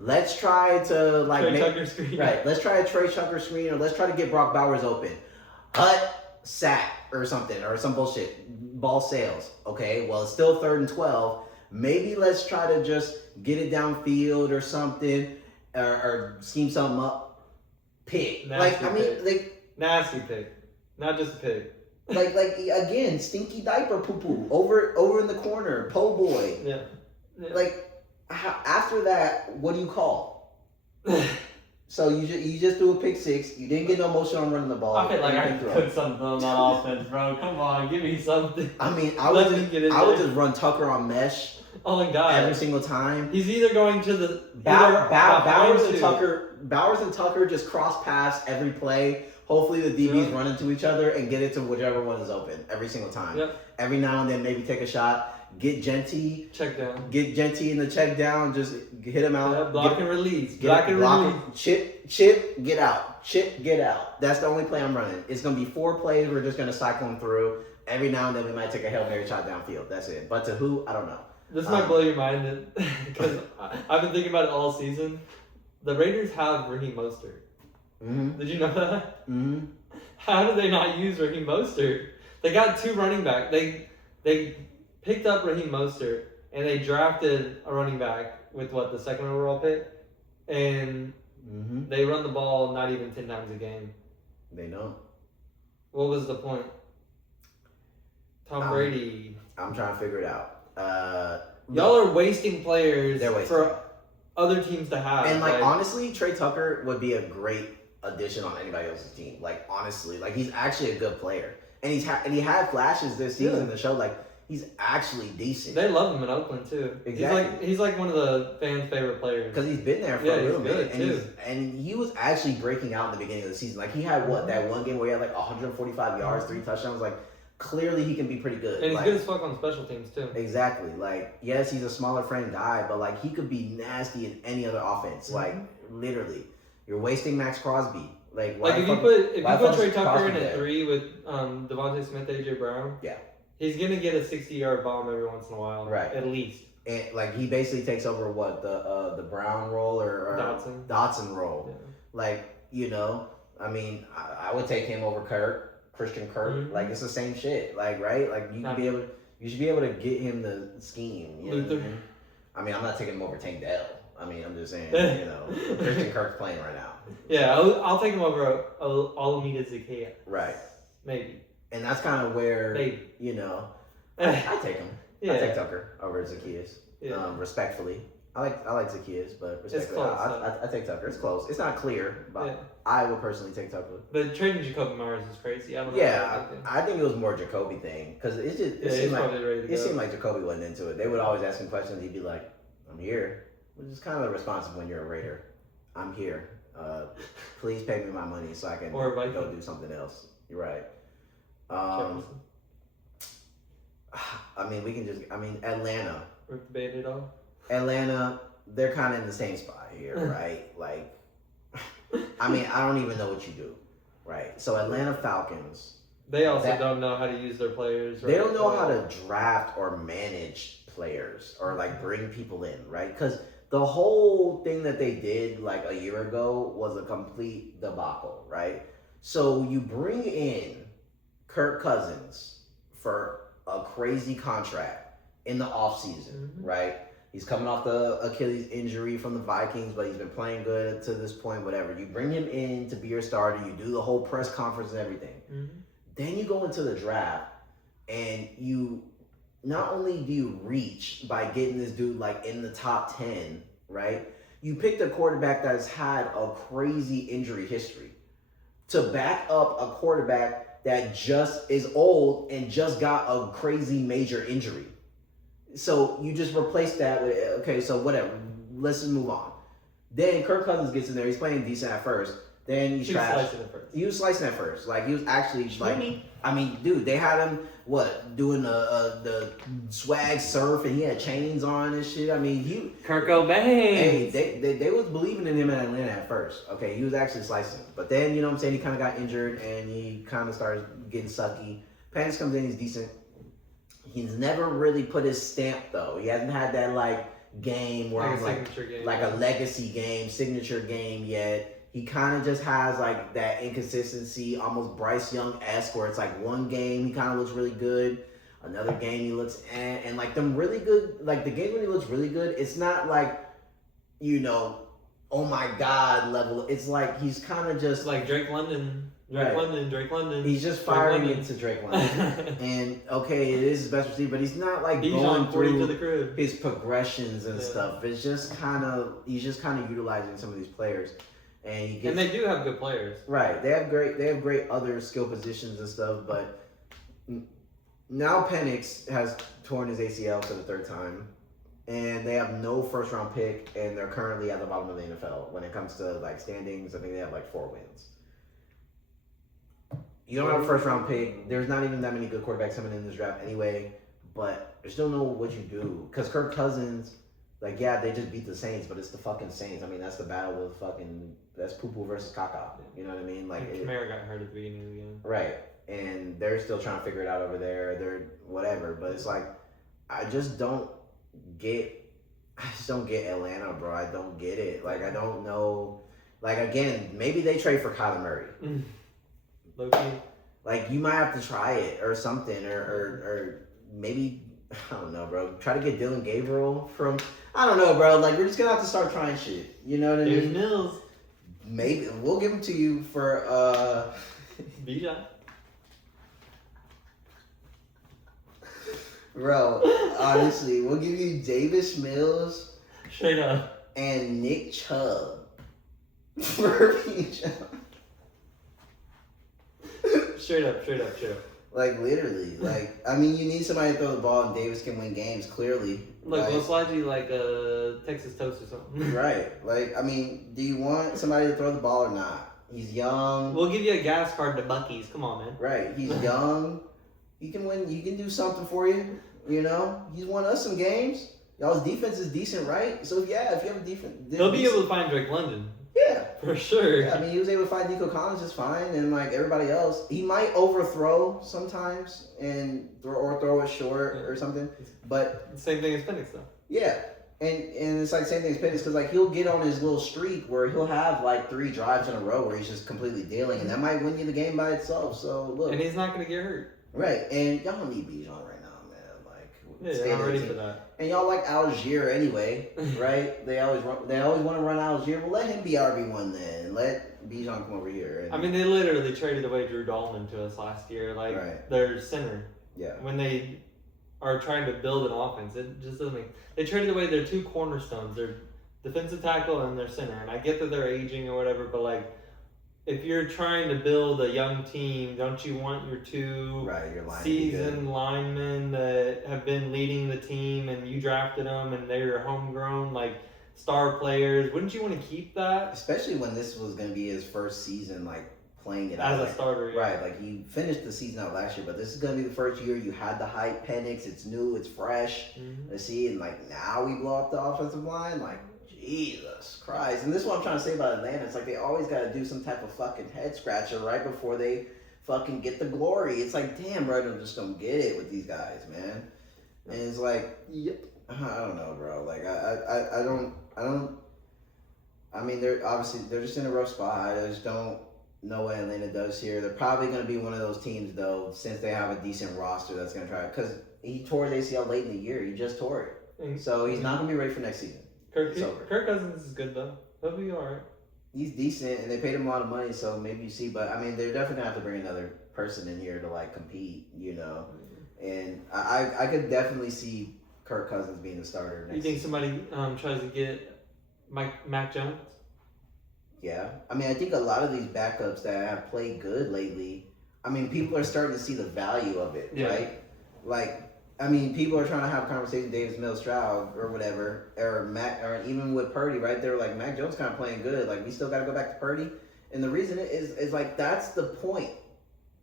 Let's try to Trey Tucker screen. Right. Let's try a Trey Tucker screen, or let's try to get Brock Bowers open. Hut. Sack or something, or some bullshit. Ball sails. Okay. Well, it's still 3rd and 12. Maybe let's try to just get it downfield or something, or scheme something up. Pick. Nasty pick. Nasty pick. Not just a pick. like again, stinky diaper poo poo over in the corner, po' boy. Yeah. Like after that, what do you call? So you just threw a pick 6. You didn't get no motion on running the ball. I feel like I could put something on that offense, bro. Come on, give me something. I mean, I would just run Tucker on mesh. Oh my God! Every single time. He's either going to the Bowers and Tucker just cross pass every play. Hopefully the DBs run into each other and get it to whichever one is open every single time. Yep. Every now and then maybe take a shot. Get Genty. Check down. Get Genty in the check down. Just hit him out. Yeah, block and release. Chip, get out. Chip, get out. That's the only play I'm running. It's going to be 4 plays. We're just going to cycle them through. Every now and then we might take a Hail Mary shot downfield. That's it. But to who? I don't know. This might blow your mind because I've been thinking about it all season. The Raiders have Raheem Mostert. Mm-hmm. Did you know that? Mm-hmm. How did they not use Raheem Mostert? They got 2 running back. They picked up Raheem Mostert and they drafted a running back with the 2nd overall pick, and they run the ball not even 10 times a game. They don't. What was the point? Tom Brady. I'm trying to figure it out. Y'all are wasting players for other teams to have. And honestly, Trey Tucker would be a great addition on anybody else's team. Like honestly, like he's actually a good player, and he had flashes this season to show like he's actually decent. They love him in Oakland too. Exactly. He's like one of the fans' favorite players because he's been there for a little bit, too. And he was actually breaking out in the beginning of the season. Like he had that one game where he had like 145 yards, 3 touchdowns. Like clearly he can be pretty good. And he's good as fuck on special teams too. Exactly. Like yes, he's a smaller frame guy, but like he could be nasty in any other offense. Like literally, you're wasting Max Crosby. Like if you put Trey Tucker in at 3 with Devontae Smith, AJ Brown, he's gonna get a 60-yard bomb every once in a while, right? At least. And like he basically takes over the Brown role or Dotson role. Yeah. Like I mean, I would take him over Christian Kirk. Mm-hmm. Like it's the same shit. Like right? Like you should be able to get him the scheme. Luther. I mean, I'm not taking him over Tank Dell. I mean, I'm just saying, Christian Kirk's playing right now. Yeah, I'll take him over Alameda Zacchaeus. Right. Maybe. And that's kind of where, I take him. Yeah. I take Tucker over Zacchaeus, respectfully. I like Zacchaeus, but respectfully, close, I take Tucker. It's close. It's not clear, but Yeah. I would personally take Tucker. But trading Jacoby Myers is crazy. I don't know. Yeah, I think it was more Jacoby thing because it seemed like seemed like Jacoby wasn't into it. They would always ask him questions. He'd be like, "I'm here," which is kind of responsive when you're a Raider. I'm here. Please pay me my money so I can go do something else. You're right. I mean, Atlanta. Rip the Band-Aid off. Atlanta, they're kind of in the same spot here, right? Like, I mean, I don't even know what you do, right? So Atlanta Falcons. They also don't know how to use their players. Right? They don't know how to draft or manage players or like bring people in, right? Because the whole thing that they did like a year ago was a complete debacle, right? So you bring in Kirk Cousins for a crazy contract in the offseason, right? He's coming off the Achilles injury from the Vikings, but he's been playing good to this point, whatever. You bring him in to be your starter. You do the whole press conference and everything. Then you go into the draft, and you not only do you reach by getting this dude like in the top 10, right? You picked a quarterback that's had a crazy injury history to back up a quarterback that just is old and just got a crazy major injury. So you just replace that with, okay, so whatever. Let's just move on. Then Kirk Cousins gets in there. He's playing decent at first. Then he's trash. He was slicing at first. Like, he was actually, like, I mean, dude, they had him, doing the swag surf, and he had chains on and shit. I mean, Kirk Cobain. Hey, they was believing in him in Atlanta at first. Okay, he was actually slicing. But then, you know what I'm saying, he kind of got injured, and he kind of started getting sucky. Penix comes in, he's decent. He's never really put his stamp, though. He hasn't had that, like, game where I'm like a legacy game, signature game yet. He kind of just has, like, that inconsistency, almost Bryce Young-esque, where it's like one game he kind of looks really good, another game he looks and like them really good, like the game when he looks really good, it's not like, you know, oh my God level. It's like he's kind of just like Drake London. Drake London. He's just firing into Drake London. And okay, it is his best receiver, but he's not like Bijan going to the crib. His progressions and stuff. It's just he's just kind of utilizing some of these players. And they do have good players. Right. They have great other skill positions and stuff, but now Penix has torn his ACL for the third time. And they have no first round pick, and they're currently at the bottom of the NFL. When it comes to like standings, I think they have like 4 wins. You don't have a first round pick. There's not even that many good quarterbacks coming in this draft anyway, but I just don't know what you do. Because Kirk Cousins, like, yeah, they just beat the Saints, but it's the fucking Saints. I mean, that's the battle of that's poo-poo versus caca. You know what I mean? Like, Kamara got hurt at the beginning of the game. Right. And they're still trying to figure it out over there. They're whatever. But it's like, I just don't get Atlanta, bro. I don't get it. Like, I don't know. Like, again, maybe they trade for Kyler Murray. Low-key. Like, you might have to try it or something. Or maybe, I don't know, bro. Try to get Dylan Gabriel from, I don't know, bro. Like, we're just going to have to start trying shit. You know what I mean? Mills. Maybe. We'll give him to you for, Bijan. Bro, honestly, we'll give you Davis Mills. Straight up. And Nick Chubb for Bijan. Straight up. Like, literally. Like, I mean, you need somebody to throw the ball, and Davis can win games, clearly. Like, most likely, like, Texas Toast or something. Right. Like, I mean, do you want somebody to throw the ball or not? He's young. We'll give you a gas card to Buc-ee's. Come on, man. Right. He's young. He can win. He can do something for you. You know? He's won us some games. Y'all's defense is decent, right? So, yeah, if you have a defense... He'll be able to find Drake London. Yeah. For sure. Yeah, I mean, he was able to find Nico Collins just fine, and, like, everybody else. He might overthrow sometimes and throw it short or something, but... Same thing as Penix, though. Yeah. And it's like same thing as Penix, because, like, he'll get on his little streak where he'll have, like, 3 drives in a row where he's just completely dealing, and that might win you the game by itself, so, look. And he's not going to get hurt. Right, and y'all don't need Bijan right now, man. Like, yeah, I'm ready for that. And y'all like Algier anyway, right? They always want to run Algier. Well, let him be RB1 then. Let Bijan come over here. I mean, they literally traded away Drew Dalman to us last year, like their center. Yeah. When they are trying to build an offense. It just doesn't make. They traded away their two cornerstones, their defensive tackle and their center. And I get that they're aging or whatever, but like, if you're trying to build a young team, don't you want your two your line seasoned linemen that have been leading the team and you drafted them and they're homegrown, like, star players? Wouldn't you want to keep that? Especially when this was going to be his first season, like, playing it as out. a starter, yeah. Right, like, he finished the season out last year, but this is going to be the first year you had the hype, Penix, it's new, it's fresh. Let's see, and, like, now we blow up the offensive line, like, Jesus Christ. And this is what I'm trying to say about Atlanta. It's like they always got to do some type of fucking head scratcher right before they fucking get the glory. It's like, damn, bro, I just don't get it with these guys, man. And it's like, Yep. I don't know, bro. Like, I mean, they're just in a rough spot. I just don't know what Atlanta does here. They're probably going to be one of those teams, though, since they have a decent roster that's going to try it. Because he tore his ACL late in the year. He just tore it. So he's not going to be ready for next season. Kirk Cousins is good, though. He'll be all right. He's decent, and they paid him a lot of money, so maybe you see. But, I mean, they're definitely going to have to bring another person in here to, like, compete, you know. And I could definitely see Kirk Cousins being the starter next You think season. somebody tries to get Mac Jones? Yeah. I mean, I think a lot of these backups that have played good lately, I mean, people are starting to see the value of it, right? Like, I mean, people are trying to have conversations, Davis Mills Stroud or whatever, or even with Purdy, right? They're like, Mac Jones kind of playing good. Like, we still got to go back to Purdy. And the reason is like, that's the point,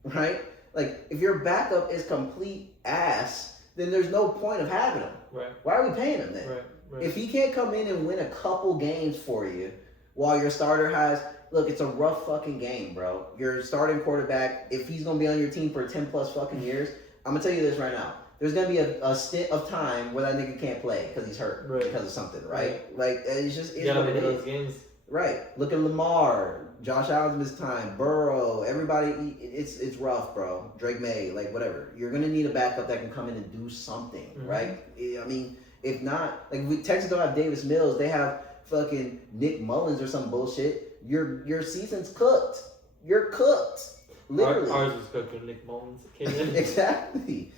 right? Like, if your backup is complete ass, then there's no point of having him. Right. Why are we paying him then? Right. If he can't come in and win a couple games for you, while your starter has, look, it's a rough fucking game, bro. Your starting quarterback, if he's going to be on your team for 10 plus fucking years, I'm going to tell you this right now. There's going to be a stint of time where that nigga can't play because he's hurt because of something, right? Like, it's just, it's what it is. Those games. Right. Look at Lamar, Josh Allen's missed time, Burrow, everybody, it's rough, bro. Drake May, like, whatever. You're going to need a backup that can come in and do something, right? I mean, if not, like, Texas don't have Davis Mills. They have fucking Nick Mullins or some bullshit. Your season's cooked. You're cooked. Literally. Ours was cooked when Nick Mullins came in. Exactly.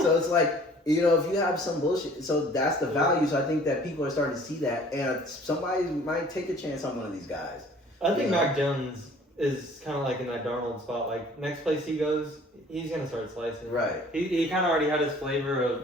So it's like, you know, if you have some bullshit, so that's the value. So I think that people are starting to see that, and somebody might take a chance on one of these guys. I think Mac Jones is kind of like in that Darnold spot. Like, next place he goes, he's going to start slicing. Right. He kind of already had his flavor of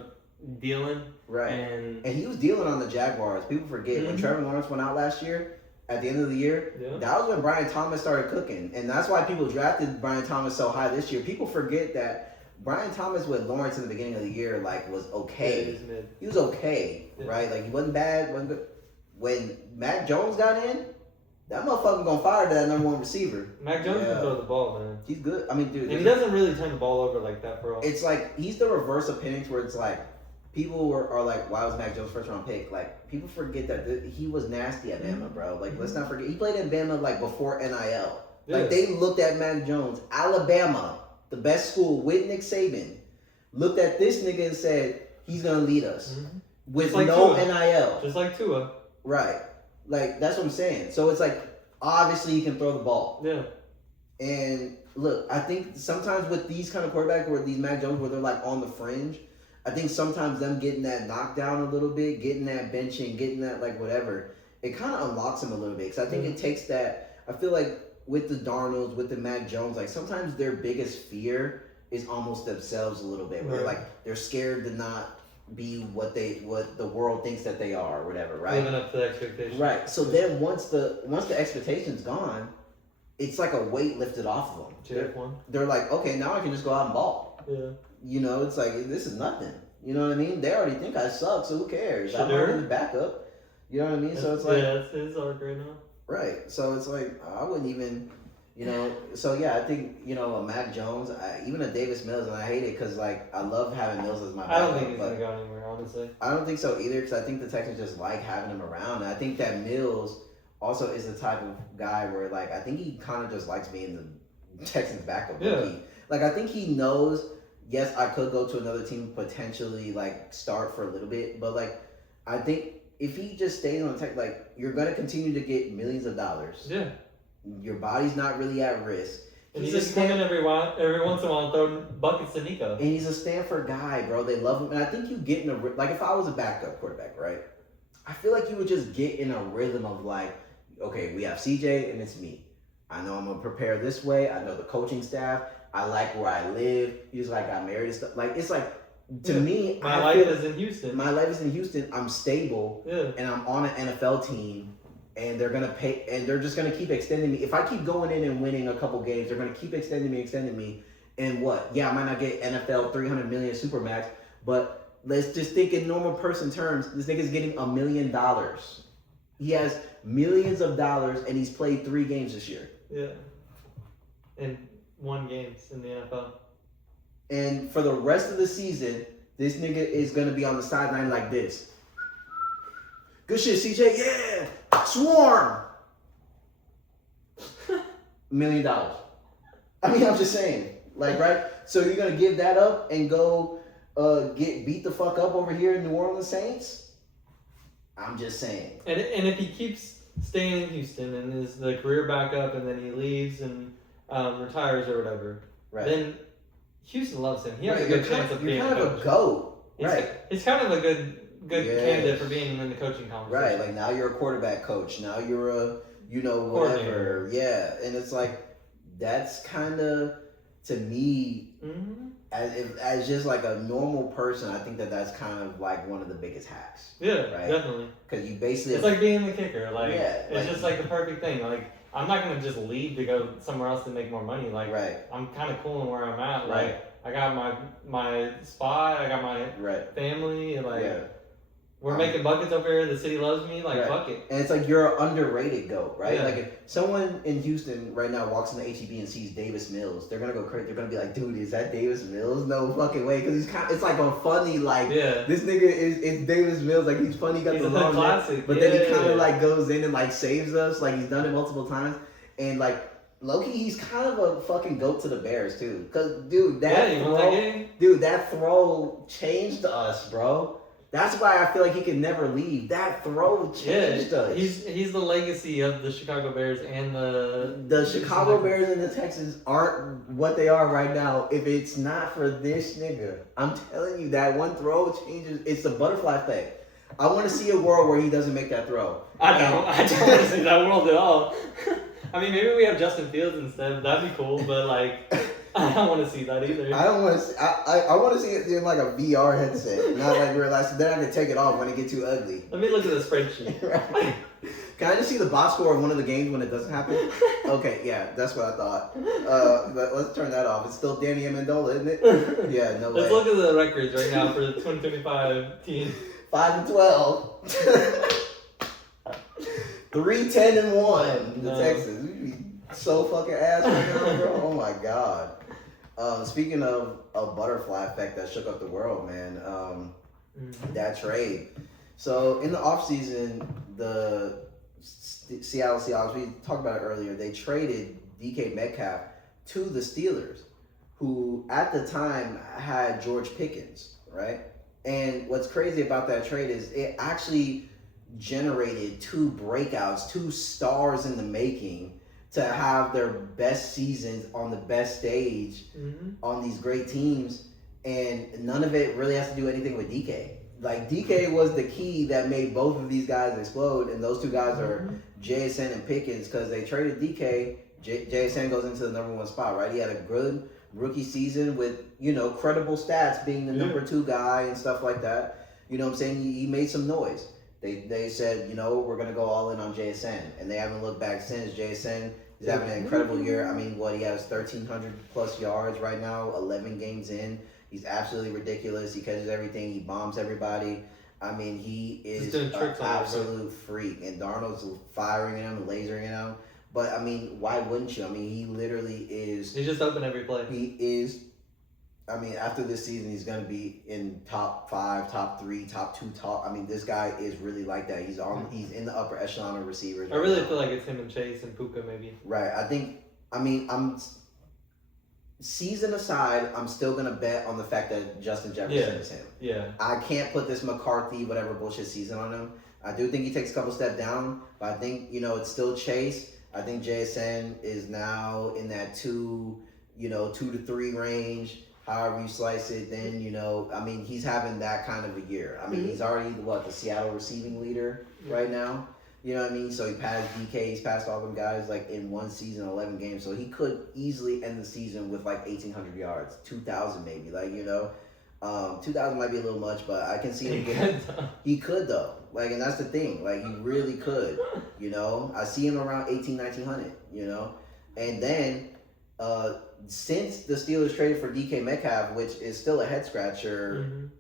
dealing. Right. And he was dealing on the Jaguars. People forget when Trevor Lawrence went out last year, at the end of the year, that was when Brian Thomas started cooking. And that's why people drafted Brian Thomas so high this year. People forget that Brian Thomas with Lawrence in the beginning of the year, like, was okay. Yeah, he was okay, right? Like, he wasn't bad, wasn't good. When Mac Jones got in, that motherfucker gonna fire that number one receiver. Mac Jones can throw the ball, man. He's good. I mean, dude. And he doesn't really turn the ball over like that, bro. It's like, he's the reverse of Penix, where it's like, people are like, why was Mac Jones first round pick? Like, people forget that he was nasty at Bama, bro. Like, let's not forget. He played in Bama, like, before NIL. Yeah. Like, they looked at Mac Jones, Alabama, the best school with Nick Saban, looked at this nigga and said, he's going to lead us with like no Tua. NIL. Just like Tua. Right. Like, that's what I'm saying. So it's like, obviously he can throw the ball. Yeah. And look, I think sometimes with these kind of quarterbacks, where these Mac Jones, where they're like on the fringe, I think sometimes them getting that knockdown a little bit, getting that benching, getting that, like, whatever, it kind of unlocks them a little bit. Because I think it takes that, I feel like with the Darnolds, with the Mac Jones, like, sometimes their biggest fear is almost themselves a little bit. Where they're scared to not be what the world thinks that they are, or whatever, right? Living up to the expectations. Right. So then once the expectation's gone, it's like a weight lifted off of them. They're like, okay, now I can just go out and ball. Yeah. You know, it's like, this is nothing. You know what I mean? They already think I suck, so who cares? I'm already the backup. You know what I mean? So it's like, yeah, that's his arc right now. Right. So it's like, I wouldn't even, you know. So yeah, I think, you know, a Mac Jones, even a Davis Mills, and I hate it because, like, I love having Mills as my backup. I don't think he's gonna go anywhere, honestly. I don't think so either, because I think the Texans just like having him around. And I think that Mills also is the type of guy where, like, I think he kind of just likes being the Texans backup. Yeah. Like, I think he knows, yes, I could go to another team, potentially, like, start for a little bit. But, like, I think if he just stays on tech, like, you're going to continue to get millions of dollars. Yeah. Your body's not really at risk. And he just come in every once in a while and throw buckets to Nico. And he's a Stanford guy, bro. They love him. And I think you get in a... Like, if I was a backup quarterback, right? I feel like you would just get in a rhythm of like, okay, we have CJ and it's me. I know I'm going to prepare this way. I know the coaching staff. I like where I live. You just like got married and stuff. Like, it's like, to me... My life is in Houston. My life is in Houston. I'm stable. Yeah. And I'm on an NFL team. And they're gonna pay, and they're just gonna keep extending me. If I keep going in and winning a couple games, they're gonna keep extending me. And what? Yeah, I might not get NFL 300 million supermax, but let's just think in normal person terms. This nigga's getting $1 million. He has millions of dollars, and he's played 3 games this year. Yeah, and 1 game in the NFL. And for the rest of the season, this nigga is gonna be on the sideline like this. Good shit, CJ. Yeah. Swarm! $1 million. I mean, I'm just saying. Like, right? So you're going to give that up and go get beat the fuck up over here in New Orleans Saints? I'm just saying. And if he keeps staying in Houston and is the career backup and then he leaves and retires or whatever, right, then Houston loves him. He has a good chance of being a coach. You're kind of a GOAT. Right. He's kind of a good candidate for being in the coaching conversation. Right, like now you're a quarterback coach. Now you're a, whatever. Yeah, and it's like, that's kind of, to me, as just like a normal person, I think that's kind of like one of the biggest hacks. Yeah, right? Definitely. Because you basically... It's like being the kicker. Like, yeah, it's just like the perfect thing. Like, I'm not going to just leave to go somewhere else to make more money. Like, right, I'm kind of cool in where I'm at. Right. Like, I got my spot. I got my family. Like, yeah. We're making buckets over here. The city loves me. Like, fuck it. And it's like you're an underrated GOAT, right? Yeah. Like if someone in Houston right now walks into HEB and sees Davis Mills, they're gonna go crazy. They're gonna be like, "Dude, is that Davis Mills? No fucking way!" Because it's like a funny, like, this nigga is Davis Mills. Like he's funny, got the long classic. But then he kind of like goes in and like saves us. Like he's done it multiple times, and like Loki, he's kind of a fucking GOAT to the Bears too. Cause dude, that throw changed us, bro. That's why I feel like he can never leave. That throw changed us. He's the legacy of the Chicago Bears and the Chicago Bears and the Texans aren't what they are right now if it's not for this nigga. I'm telling you, that one throw changes. It's the butterfly effect. I want to see a world where he doesn't make that throw. I don't want to see that world at all. I mean, maybe we have Justin Fields instead. That'd be cool, but like... I don't want to see that either. I don't want to see... I want to see it in like a VR headset. Not like real life. So then I can take it off when it gets too ugly. Let me look at the spreadsheet. Right. Can I just see the box score of one of the games when it doesn't happen? Okay, yeah, that's what I thought. But let's turn that off. It's still Danny Amendola, isn't it? Yeah, no way. Let's look at the records right now for the 2025 team. 5-12. 3-10-1. The Texans. We be so fucking ass right now, bro. Oh my god. Speaking of a butterfly effect that shook up the world, man. That trade. So in the offseason, the Seattle Seahawks, we talked about it earlier, they traded DK Metcalf to the Steelers, who at the time had George Pickens, right? And what's crazy about that trade is it actually generated 2 breakouts, 2 stars in the making, to have their best seasons on the best stage on these great teams, and none of it really has to do anything with DK. Like, DK was the key that made both of these guys explode, and those 2 guys are JSN and Pickens, because they traded DK. JSN goes into the number 1 spot, right? He had a good rookie season with, credible stats, being the number 2 guy and stuff like that. You know what I'm saying? He made some noise. They said, we're going to go all in on JSN. And they haven't looked back since. JSN is having an incredible year. I mean, he has 1,300 plus yards right now, 11 games in. He's absolutely ridiculous. He catches everything. He bombs everybody. I mean, he is an absolute freak. And Darnold's firing him and lasering him. But, I mean, why wouldn't you? I mean, he literally is... He's just open every play. He is... I mean, after this season, he's going to be in top 5, top 3, top 2, I mean, this guy is really like that. He's in the upper echelon of receivers. I really feel like it's him and Chase and Puka, maybe. Right. Season aside, I'm still going to bet on the fact that Justin Jefferson is him. Yeah. I can't put this McCarthy, whatever bullshit season on him. I do think he takes a couple steps down, but I think, it's still Chase. I think JSN is now in that 2 to 3 range. However you slice it, then I mean, he's having that kind of a year. I mean, he's already the Seattle receiving leader right now. You know what I mean? So he passed DK, he's passed all them guys like in one season, 11 games. So he could easily end the season with like 1,800 yards, 2,000 maybe. 2,000 might be a little much, but I can see him getting. He could though, and that's the thing. Like he really could. I see him around 1,900. And then since the Steelers traded for DK Metcalf, which is still a head scratcher,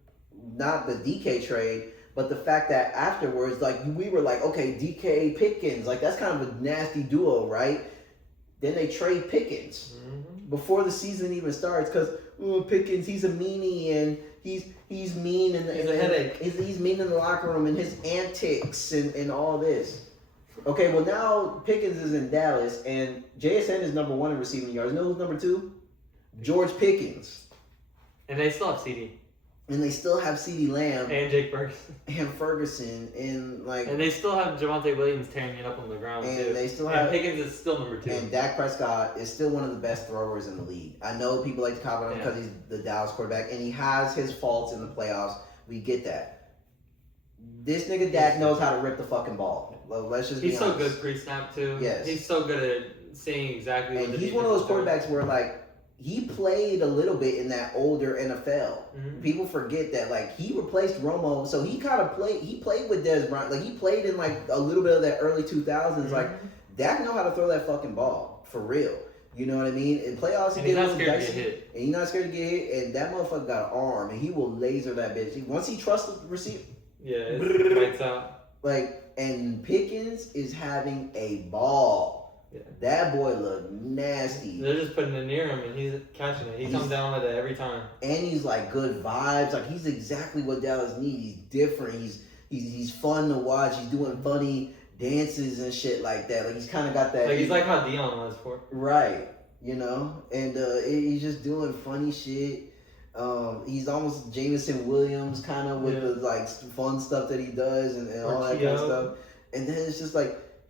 not the DK trade. But the fact that afterwards, we were like, okay, DK Pickens, that's kind of a nasty duo, right? Then they trade Pickens before the season even starts because Pickens, he's a meanie and he's mean and he's a headache. He's mean in the locker room and his antics and all this. Okay, well now Pickens is in Dallas and JSN is number 1 in receiving yards. You know who's number 2? George Pickens. And they still have CD. And they still have CeeDee Lamb and Jake Ferguson and they still have Javonte Williams tearing it up on the ground too. They still have Pickens is still number 2. And Dak Prescott is still one of the best throwers in the league. I know people like to comment on him because he's the Dallas quarterback and he has his faults in the playoffs. We get that. This nigga Dak knows how to rip the fucking ball. Let's just be honest. He's so good pre-snap too. Yes. He's so good at seeing exactly what the he's one of those quarterbacks where he played a little bit in that older NFL. People forget that he replaced Romo, so he kind of played. He played with Dez Bryant. He played in a little bit of that early 2000s. Dak know how to throw that fucking ball for real. You know what I mean? In playoffs, he's not scared to get hit. And he's not scared to get hit. And that motherfucker got an arm, and he will laser that bitch. Once he trusts the receiver, it's lights out. And Pickens is having a ball. Yeah. That boy looked nasty. They're just putting it near him and he's catching it. He comes down with it every time. And he's good vibes. He's exactly what Dallas needs. He's different. He's fun to watch. He's doing funny dances and shit like that. He's kind of got that. He's like how Dion was for. Right. And he's just doing funny shit. He's almost Jameson Williams kind of with the fun stuff that he does and all that kind of stuff. And then it's just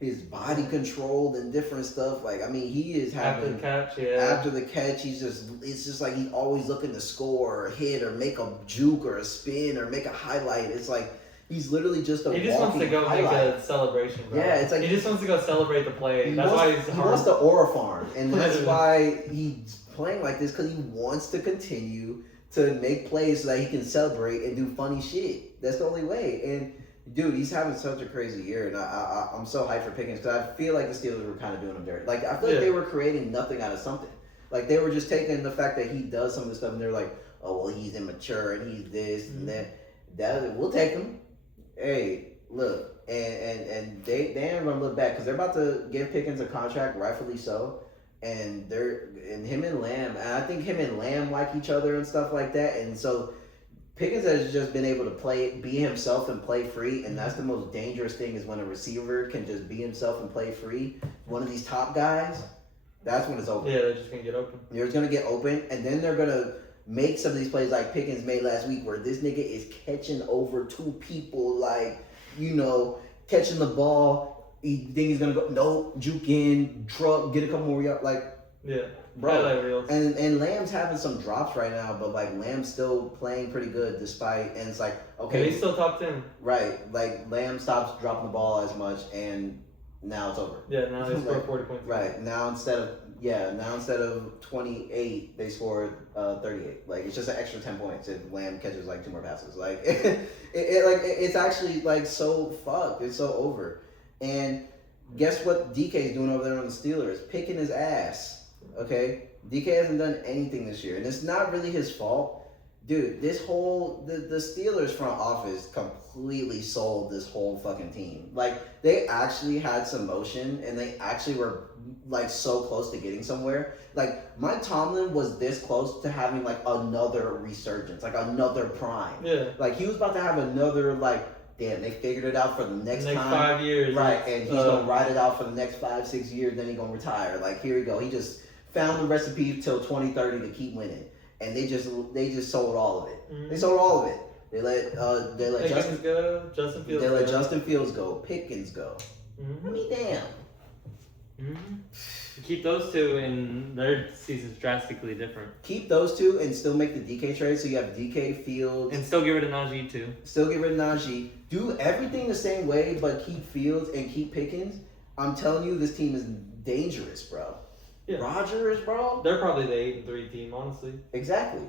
his body controlled and different stuff. He is having after the catch, it's just he's always looking to score or hit or make a juke or a spin or make a highlight. It's he's literally just a. He just wants to go make a celebration, bro. Yeah, it's he just wants to go celebrate the play. That's why he wants the aura farm, and that's why he's playing like this because he wants to continue to make plays so that he can celebrate and do funny shit. That's the only way. And dude, he's having such a crazy year, and I'm so hyped for Pickens because I feel like the Steelers were kind of doing him dirty. I feel like they were creating nothing out of something. They were just taking the fact that he does some of the stuff, and they're like, oh, well, he's immature, and he's this and that. We'll take him. Hey, look, and they ain't gonna look back because they're about to give Pickens a contract, rightfully so. And him and Lamb, and I think him and Lamb like each other and stuff like that, and so Pickens has just been able to be himself and play free, and that's the most dangerous thing is when a receiver can just be himself and play free. One of these top guys, that's when it's over. Yeah, they're just going to get open. They're just going to get open, and then they're going to make some of these plays like Pickens made last week where this nigga is catching over 2 people, catching the ball. You think he's going to go, nope, juke in, truck, get a couple more yards, yeah. Bro, and Lamb's having some drops right now, but Lamb's still playing pretty good despite, and it's okay. Yeah, he's still top 10. Right, Lamb stops dropping the ball as much, and now it's over. Yeah, now they score 40 points. Right, now instead of 28, they scored 38. It's just an extra 10 points if Lamb catches 2 more passes. It's actually so fucked. It's so over. And guess what DK's doing over there on the Steelers? Picking his ass. Okay, DK hasn't done anything this year, and it's not really his fault, dude. This whole the Steelers front office completely sold this whole fucking team. They actually had some motion, and they actually were so close to getting somewhere. Mike Tomlin was this close to having another resurgence, another prime. Yeah, he was about to have another damn, they figured it out for the next time. 5 years. Right, and he's going to ride it out for the next 5-6 years, then he's going to retire. Here we go. He just found the recipe till 2030 to keep winning. And they just sold all of it. Mm-hmm. They sold all of it. They let Justin go. Justin Fields. They let Justin Fields go. Pickens go. Mm-hmm. I mean, damn. Keep those two, and their season's drastically different. Keep those two and still make the DK trade. So you have DK Fields. And still get rid of Najee, too. Still get rid of Najee. Do everything the same way, but keep Fields and keep Pickens. I'm telling you, this team is dangerous, bro. Yeah. Rodgers, bro. They're probably the 8-3 team, honestly. Exactly.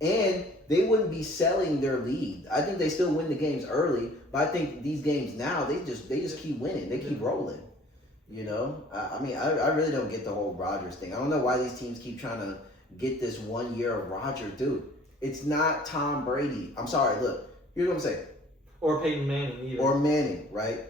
And they wouldn't be selling their lead. I think they still win the games early, but I think these games now, they just keep winning. They keep rolling. You know? I mean, I really don't get the whole Rodgers thing. I don't know why these teams keep trying to get this 1 year of Rodgers. Dude, it's not Tom Brady. I'm sorry, look. Here's what I'm saying. Or Peyton Manning, either. Or Manning, right?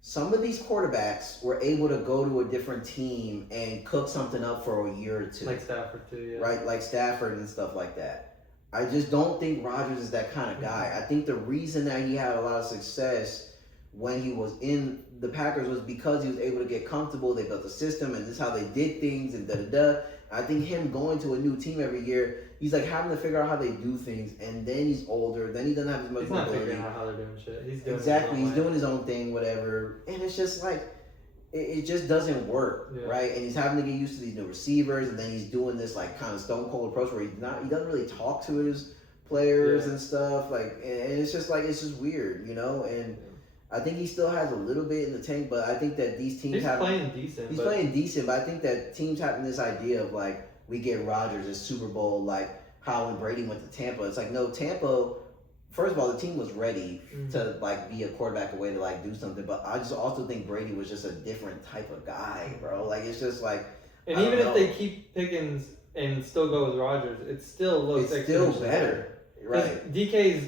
Some of these quarterbacks were able to go to a different team and cook something up for a year or two. Like Stafford, too, yeah. Right? Like Stafford and stuff like that. I just don't think Rodgers is that kind of guy. I think the reason that he had a lot of success when he was in the Packers was because he was able to get comfortable. They built a system, and this is how they did things, and da-da-da. I think him going to a new team every year, he's like having to figure out how they do things, and then he's older, then he doesn't have as much mobility. He's not figuring out how they're doing shit. He's doing exactly. He's doing his own thing, whatever, and it's just like it just doesn't work, right? And he's having to get used to these new receivers, and then he's doing this like kind of stone cold approach where he doesn't really talk to his players and stuff, like, and it's just weird, you know, and. I think he still has a little bit in the tank, but I think that these teams He's playing decent. He's playing decent, but I think that teams having this idea of like we get Rodgers as Super Bowl, like how when Brady went to Tampa. It's like no, Tampa. First of all, the team was ready to like be a quarterback away to like do something, but I just also think Brady was just a different type of guy, bro. Like it's just like. And even if they keep Pickens and still go with Rodgers, it still looks. It's still better, right? DK's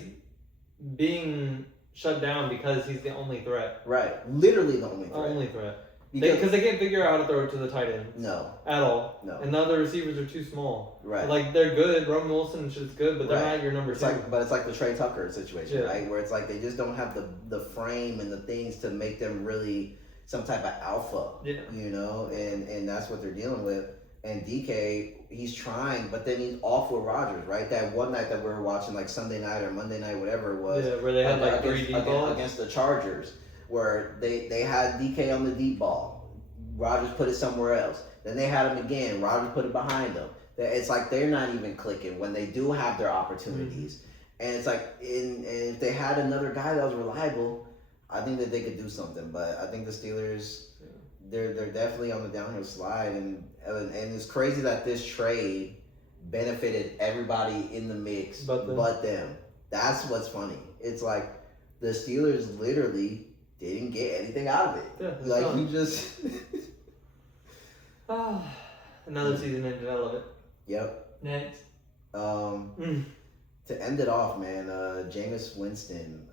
being shut down because he's the only threat. Right. Literally the only threat. Only threat. Because they can't figure out how to throw it to the tight end. No. At all. No. And the other receivers are too small. Right. Like, they're good. Roman Wilson is good, but they're not your number two. But it's like the Trey Tucker situation, right? Where it's like they just don't have the frame and the things to make them really some type of alpha. Yeah. You know? And that's what they're dealing with. And DK, he's trying, but then he's off with Rodgers, right? That one night that we were watching, like Sunday night or Monday night, whatever it was. Yeah, where they had like 3 deep balls. Against the Chargers, where they had DK on the deep ball. Rodgers put it somewhere else. Then they had him again. Rodgers put it behind him. It's like they're not even clicking when they do have their opportunities. And it's like, and if they had another guy that was reliable, I think that they could do something. But I think the Steelers... They're definitely on the downhill slide, and it's crazy that this trade benefited everybody in the mix but them. That's what's funny. It's like the Steelers literally didn't get anything out of it. Yeah, like you just another season ended. I love it. Yep. Next. To end it off, man, Jameis Winston,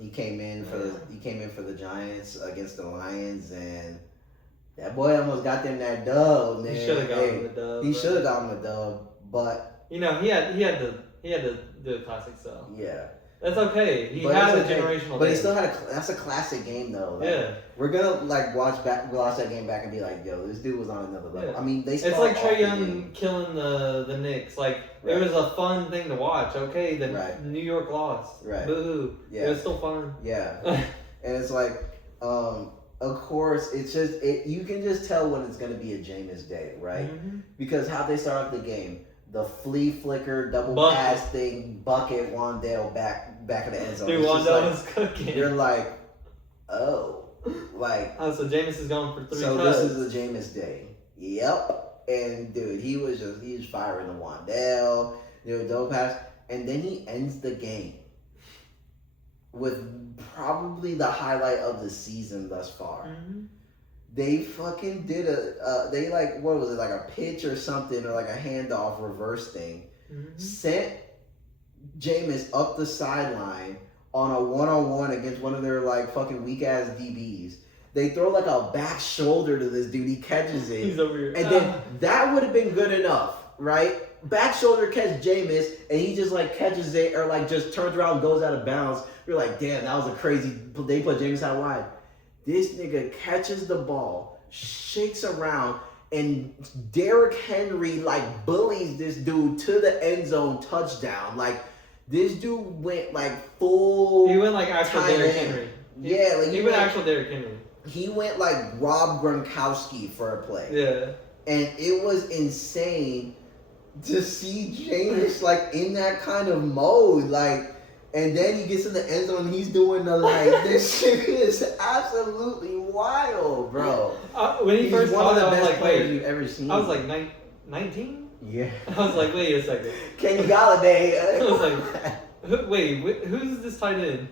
he came in for the Giants against the Lions, and that boy almost got them that dub, man. He should have gotten the dub. He should have gotten the dub, but you know he had to do a classic sell. Yeah. That's okay. He had a generational. But he still had that's a classic game though. Like, we're gonna like watch that game back and be like, yo, this dude was on another level. Yeah. I mean, it's like Trae Young killing the Knicks. Like it was a fun thing to watch. Okay, the New York lost. Right. Boo. Yeah. It was still fun. Yeah. And it's like, of course, it's just you can just tell when it's gonna be a Jameis day, right? Because how they start off the game. The flea flicker, double pass thing, bucket, Wandale back in the end zone. Dude, Wandale was cooking. You're like, oh. Like, so Jameis is going for 3 So touchdowns. this is a Jameis day. Yep. And dude, he was firing the Wandale, double pass. And then he ends the game with probably the highlight of the season thus far. They fucking did they like, what was it, like a pitch or something, or like a handoff reverse thing. Sent Jameis up the sideline on a one-on-one against one of their like fucking weak-ass DBs. They throw like a back shoulder to this dude. He catches it. He's over here. And then that would have been good enough, right? Back shoulder catch Jameis, and he just like catches it or like just turns around and goes out of bounds. You're like, damn, that was a crazy. They put Jameis out wide. This nigga catches the ball, shakes around, and Derrick Henry like bullies this dude to the end zone touchdown. Like this dude went like full. He went like actual Derrick Henry. Yeah, like he went actual Derrick Henry. he went like Rob Gronkowski for a play. Yeah. And it was insane to see Jameis like in that kind of mode. Like, and then he gets in the end zone and he's doing the like, this shit is absolutely wild, bro. When he He's first one caught of it, the I was best like, players wait. you've ever seen. I was like, 19? Yeah. I was like, wait a second. Kenny Galladay. I was like, wait, who's this tight end?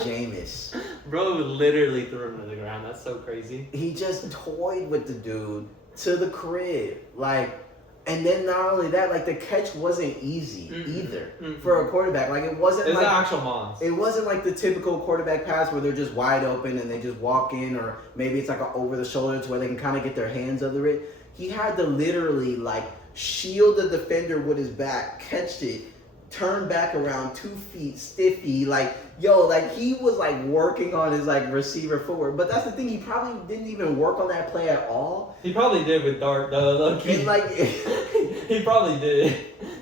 Jameis. Bro literally threw him to the ground. That's so crazy. He just toyed with the dude to the crib. Like, and then not only that, like the catch wasn't easy either for a quarterback. Like it wasn't It's like an actual monster. it wasn't like the typical quarterback pass where they're just wide open and they just walk in, or maybe it's like a over the shoulder to where they can kind of get their hands under it. He had to literally like shield the defender with his back, catch it, turn back around 2 feet, stiffy, like yo, like he was like working on his like receiver footwork. But that's the thing, he probably didn't even work on that play at all. He probably did with Dart though. And like He probably did.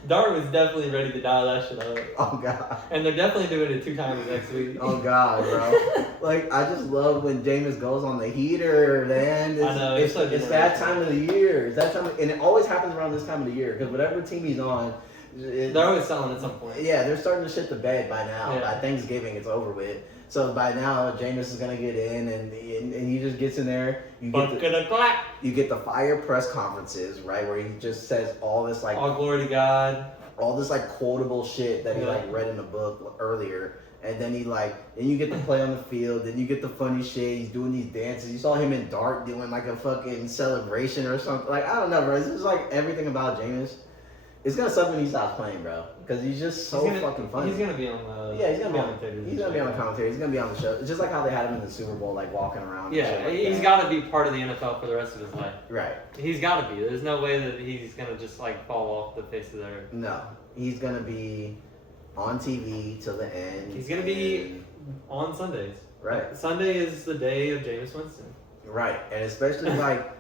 Dart was definitely ready to dial that shit up. oh god. And they're definitely doing it 2 times next week. Oh god, bro. Like I just love when Jameis goes on the heater, man. It's, I know, it's, so it's that time of the year. It's that time and it always happens around this time of the year because whatever team he's on, They're always selling at some point. yeah, they're starting to shit the bed by now. Yeah. By Thanksgiving, it's over with. So by now, Jameis is gonna get in, and he just gets in there. You get the fire press conferences, right, where he just says all this like all glory to God, all this like quotable shit that he like read in the book earlier, and then then you get the play on the field, then you get the funny shit. He's doing these dances. You saw him in Dart doing like a fucking celebration or something. Like I don't know, bro. It's just like everything about Jameis. It's gonna suck when he stops playing, bro, because he's just so fucking funny. He's gonna be on the he's gonna commentators. He's gonna be on the commentary. He's gonna be on the show. It's just like how they had him in the Super Bowl, like walking around. Yeah, and shit like he's that. got to be part of the NFL for the rest of his life. Right. He's got to be. There's no way that he's gonna just like fall off the face of the earth. No, he's gonna be on TV till the end. He's gonna be on Sundays. Right. Sunday is the day of Jameis Winston. Right, and especially like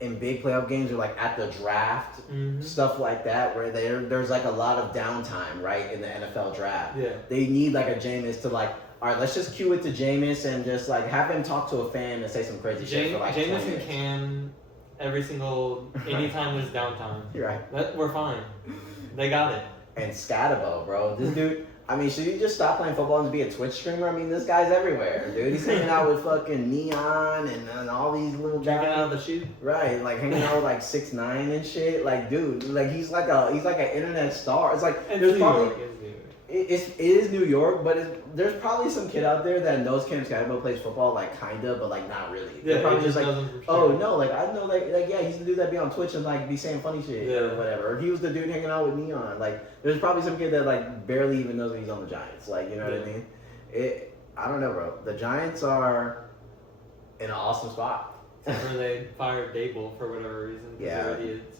in big playoff games or like at the draft, stuff like that, where there's like a lot of downtime, right, in the NFL draft. Yeah. They need like a Jameis to like, all right, let's just cue it to Jameis and just like have him talk to a fan and say some crazy shit for like 20 Jameis and minutes. Cam anytime there's downtime. You're right. We're fine. They got it. And Scatabo, bro. This dude, I mean, should he just stop playing football and be a Twitch streamer? I mean, this guy's everywhere, dude. He's hanging out with fucking Neon and all these little guys. Drinking out of the shoe. Right, like hanging out with like 6ix9ine and shit. Like, dude, like he's like an internet star. It's like It's there's New probably York. It's New York. it is New York, but there's probably some kid out there that knows Cam Scatabo plays football, like kinda, but like not really. They're Yeah, probably he just like, doesn't for sure. oh no, like I know, like yeah, he's the dude that be on Twitch and like be saying funny shit or Yeah. whatever. Or he was the dude hanging out with Neon. Like there's probably some kid that like barely even knows that he's on the Giants. Like you know what I mean? I don't know, bro. The Giants are in an awesome spot. Where they fired Dable for whatever reason. 'Cause Yeah. they're idiots.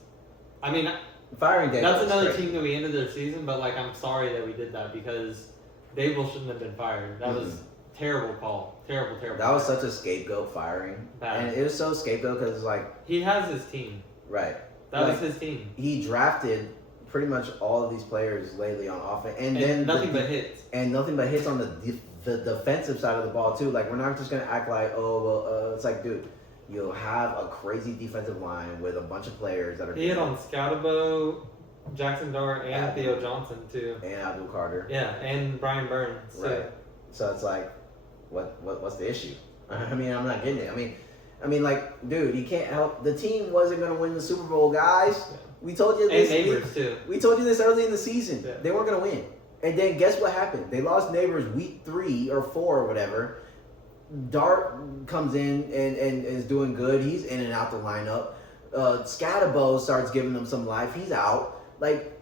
I mean, Firing Dable. that's is another crazy. team that we ended their season, but like I'm sorry that we did that because Dable shouldn't have been fired. That was terrible call. Terrible. That was such a scapegoat firing. Bad. And it was so scapegoat because like, He has his team. right. That Like, was his team. He drafted pretty much all of these players lately on offense, and then nothing but hits. and nothing but hits on the defensive side of the ball too. Like we're not just gonna act like it's like, dude, you'll have a crazy defensive line with a bunch of players that are He hit on Scatabo, Jackson Dart, and Theo Johnson too. and Abdul Carter, Yeah, and Brian Burns. So. right? So it's like, what's the issue? I mean, I'm not getting it. I mean, like, dude, you can't help. The team wasn't gonna win the Super Bowl, guys. Yeah. We told you And this. Neighbors too. We told you this early in the season. Yeah. They weren't gonna win. And then guess what happened? They lost Neighbors week 3 or 4 or whatever. Dart comes in and is doing good. He's in and out the lineup. Scatabo starts giving them some life. He's out. Like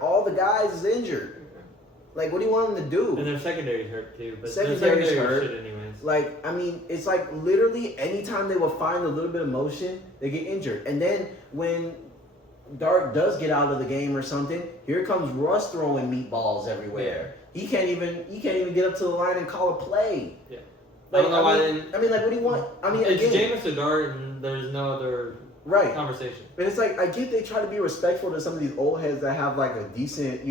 all the guys is injured. Like what do you want them to do? And their secondary's hurt too. But Secondary's their hurt. shit anyways. Like, I mean, it's like literally anytime they will find a little bit of motion, they get injured. And then when Dart does get out of the game or something, here comes Russ throwing meatballs everywhere. He can't even get up to the line and call a play. Yeah. Like, I don't know why then. I mean, like, what do you want? I mean, It's again, Jameis or Dart, and there's no other right. conversation. And it's like, I get they try to be respectful to some of these old heads that have like a decent,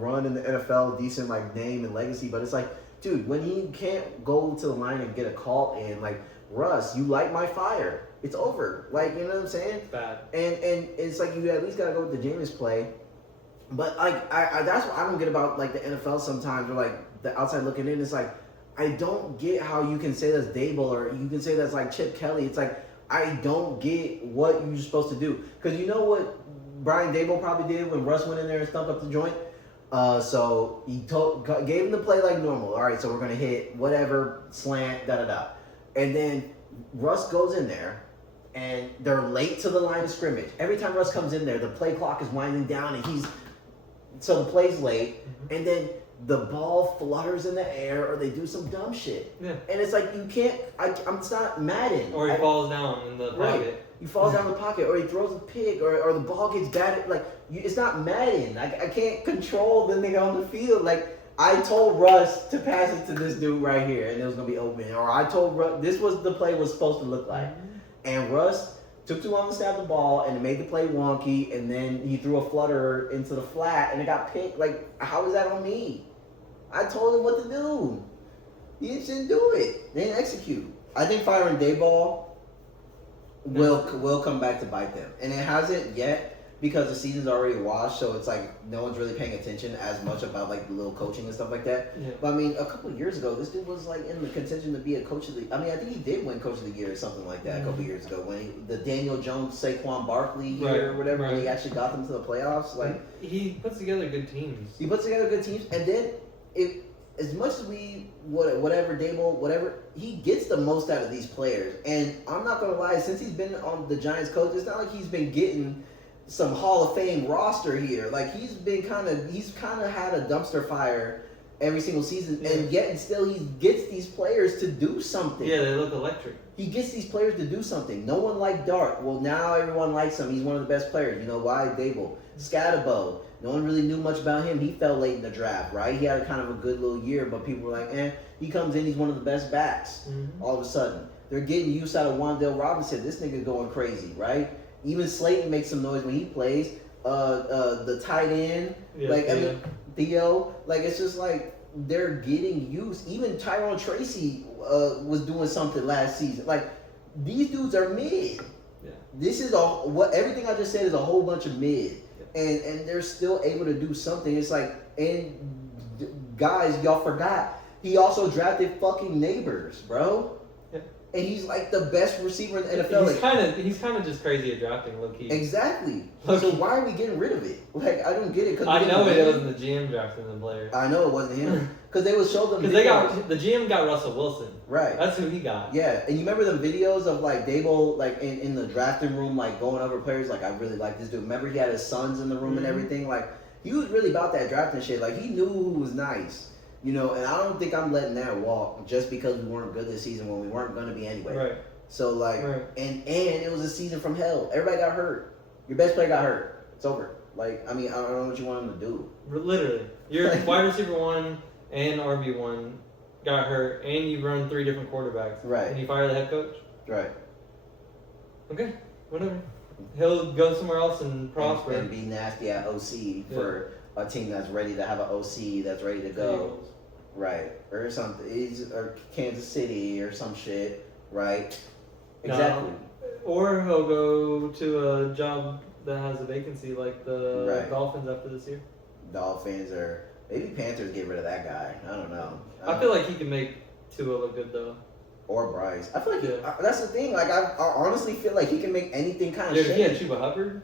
run in the NFL, decent like name and legacy. But it's like, dude, when he can't go to the line and get a call in, like, Russ, you light my fire. It's over. Like, you know what I'm saying? Bad. And it's like you at least gotta go with the Jameis play. But like I that's what I don't get about like the NFL sometimes, or like the outside looking in. It's like I don't get how you can say that's Dable, or you can say that's like Chip Kelly. It's like I don't get what you're supposed to do, because you know what Brian Dable probably did when Russ went in there and stumped up the joint. So he gave him the play like normal. All right, so we're gonna hit whatever slant, da da da, and then Russ goes in there. And they're late to the line of scrimmage. Every time Russ comes in there, the play clock is winding down, and so the play's late, and then the ball flutters in the air, or they do some dumb shit. Yeah. And it's like you can't. It's not Madden. Or he falls down in the Right. pocket. He falls down the pocket, or he throws a pick, or the ball gets batted. Like it's not Madden. I can't control the nigga on the field. Like I told Russ to pass it to this dude right here, and it was gonna be open. Or I told Russ this was the play was supposed to look like. And Russ took too long to snap the ball, and it made the play wonky, and then he threw a flutter into the flat, and it got picked. Like, how is that on me? I told him what to do. He just didn't do it. They didn't execute. I think firing Dayball will come back to bite them. And it hasn't yet, because the season's already washed, so it's like no one's really paying attention as much about like the little coaching and stuff like that. Yeah. But I mean, a couple of years ago, this dude was like in the contention to be a coach of the. I mean, I think he did win coach of the year or something like that a couple of years ago when the Daniel Jones Saquon Barkley year or whatever, when he actually got them to the playoffs. Like he puts together good teams. He puts together good teams, and then as much as whatever Dable, whatever, he gets the most out of these players. And I'm not gonna lie, since he's been on the Giants coach, it's not like he's been getting some Hall of Fame roster here. Like he's kind of had a dumpster fire every single season, and yet and still he gets these players to do something. Yeah, they look electric. He gets these players to do something. No one liked Dart. Well, now everyone likes him. He's one of the best players. You know why? Dable. Scatterbo. No one really knew much about him. He fell late in the draft, right? He had kind of a good little year, but people were like, he comes in, he's one of the best backs. Mm-hmm. All of a sudden. They're getting use out of Wan'Dale Robinson. This nigga going crazy, right? Even Slayton makes some noise when he plays. The tight end, Theo. Like, it's just like they're getting used. Even Tyrone Tracy was doing something last season. Like, these dudes are mid. Yeah. This is everything I just said is a whole bunch of mid. Yeah. And they're still able to do something. It's like, and guys, y'all forgot, he also drafted fucking Neighbors, bro. And he's like the best receiver in the NFL. He's kind of just crazy at drafting, low key. Exactly. So why are we getting rid of it? Like, I don't get it. I know it wasn't the GM drafting the player. I know it wasn't him, because they would show them. Because the GM got Russell Wilson. Right. That's who he got. Yeah, and you remember the videos of like Dable like in the drafting room, like going over players. Like, I really like this dude. Remember he had his sons in the room and everything. Like, he was really about that drafting shit. Like, he knew who was nice. You know, and I don't think I'm letting that walk just because we weren't good this season when we weren't going to be anyway. Right. So, like, and it was a season from hell. Everybody got hurt. Your best player got hurt. It's over. Like, I mean, I don't know what you want him to do. Literally. Your wide receiver 1 and RB1 got hurt, and you run 3 different quarterbacks. Right. And you fire the head coach? Right. Okay, whatever. He'll go somewhere else and prosper. And be nasty at OC for a team that's ready to have an OC that's ready to go. Right. Or something. Or Kansas City or some shit. Right. Exactly. Or he'll go to a job that has a vacancy like the Dolphins after this year. Dolphins, or maybe Panthers get rid of that guy. I don't know. I feel like he can make Tua look good though. Or Bryce. I feel like that's the thing. Like, I honestly feel like he can make anything kind of shit. He had Chuba Hubbard?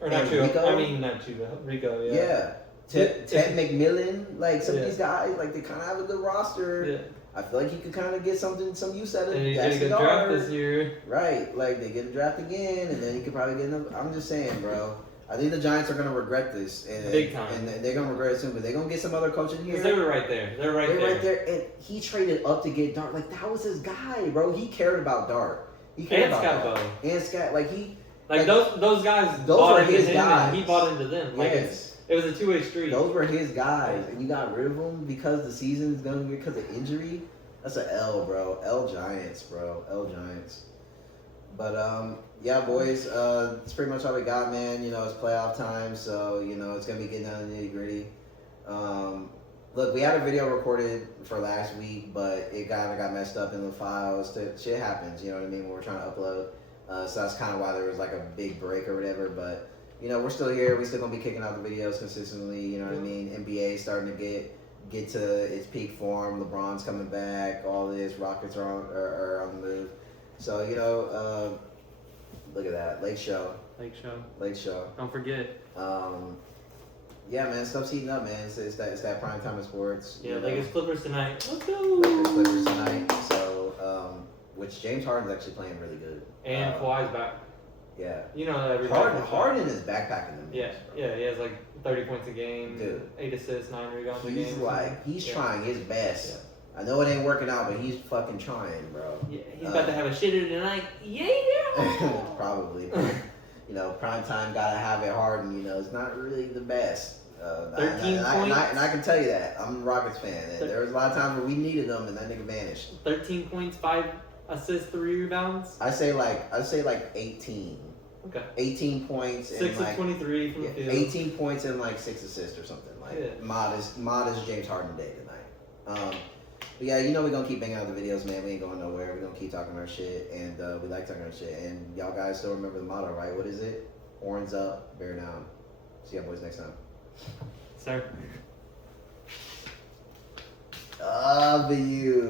Or not Chuba. Rico? I mean, not Chuba. Rico, yeah. Yeah. Ted McMillan, like some of these guys, like they kind of have a good roster. Yeah. I feel like he could kind of get some use out of it. And he did a good draft this year. Right. Like, they get a draft again, and then he could probably get another. I'm just saying, bro. I think the Giants are going to regret this. Big time. And they're going to regret it soon, but they're going to get some other coaching here. Because they were right there. They're right there. And he traded up to get Dart. Like, that was his guy, bro. He cared about Dart. He cared about Dart. And Scott. Like, he... Like, those guys bought into him, and he bought into them. Like, it was a two-way street. Those were his guys, and you got rid of them because the season's going to be because of injury. That's an L, bro. L Giants, bro. L Giants. But, yeah, boys, that's pretty much all we got, man. You know, it's playoff time, so, you know, it's going to be getting down to the nitty-gritty. Look, we had a video recorded for last week, but it kind of got messed up in the files. Shit happens, you know what I mean, when we're trying to upload. So that's kind of why there was like a big break or whatever. But, you know, we're still here. We're still going to be kicking out the videos consistently, you know what I mean? NBA starting to get to its peak form. LeBron's coming back. All this. Rockets are on the move. So, you know, look at that. Lake Show. Lake Show. Don't forget. Yeah, man, stuff's heating up, man. It's that prime time of sports. Yeah, Lakers Clippers tonight. Let's go. Lakers Clippers tonight. So, which James Harden's actually playing really good. And Kawhi's back. Yeah. You know that everybody. Harden is backpacking them. Yeah, yeah, he has like 30 points a game, Dude. 8 assists, 9 rebounds a game. He's trying his best. Yeah. I know it ain't working out, but he's fucking trying, bro. Yeah, he's about to have a shitter tonight. Yeah. Probably. You know, prime time gotta have it. Harden, you know, it's not really the best. 13 and points. I can tell you that. I'm a Rockets fan. And there was a lot of times where we needed them, and that nigga vanished. 13 points, 5 assists, 3 rebounds. I say like 18. Okay. 18 points. 6 and of like, 23 from the field. 18 points and like 6 assists or something. Like modest James Harden day tonight. But yeah, you know we're gonna keep banging out the videos, man. We ain't going nowhere. We're gonna keep talking our shit, and we like talking our shit. And y'all guys still remember the motto, right? What is it? Horns up, bear down. See y'all boys next time. Sir. But you.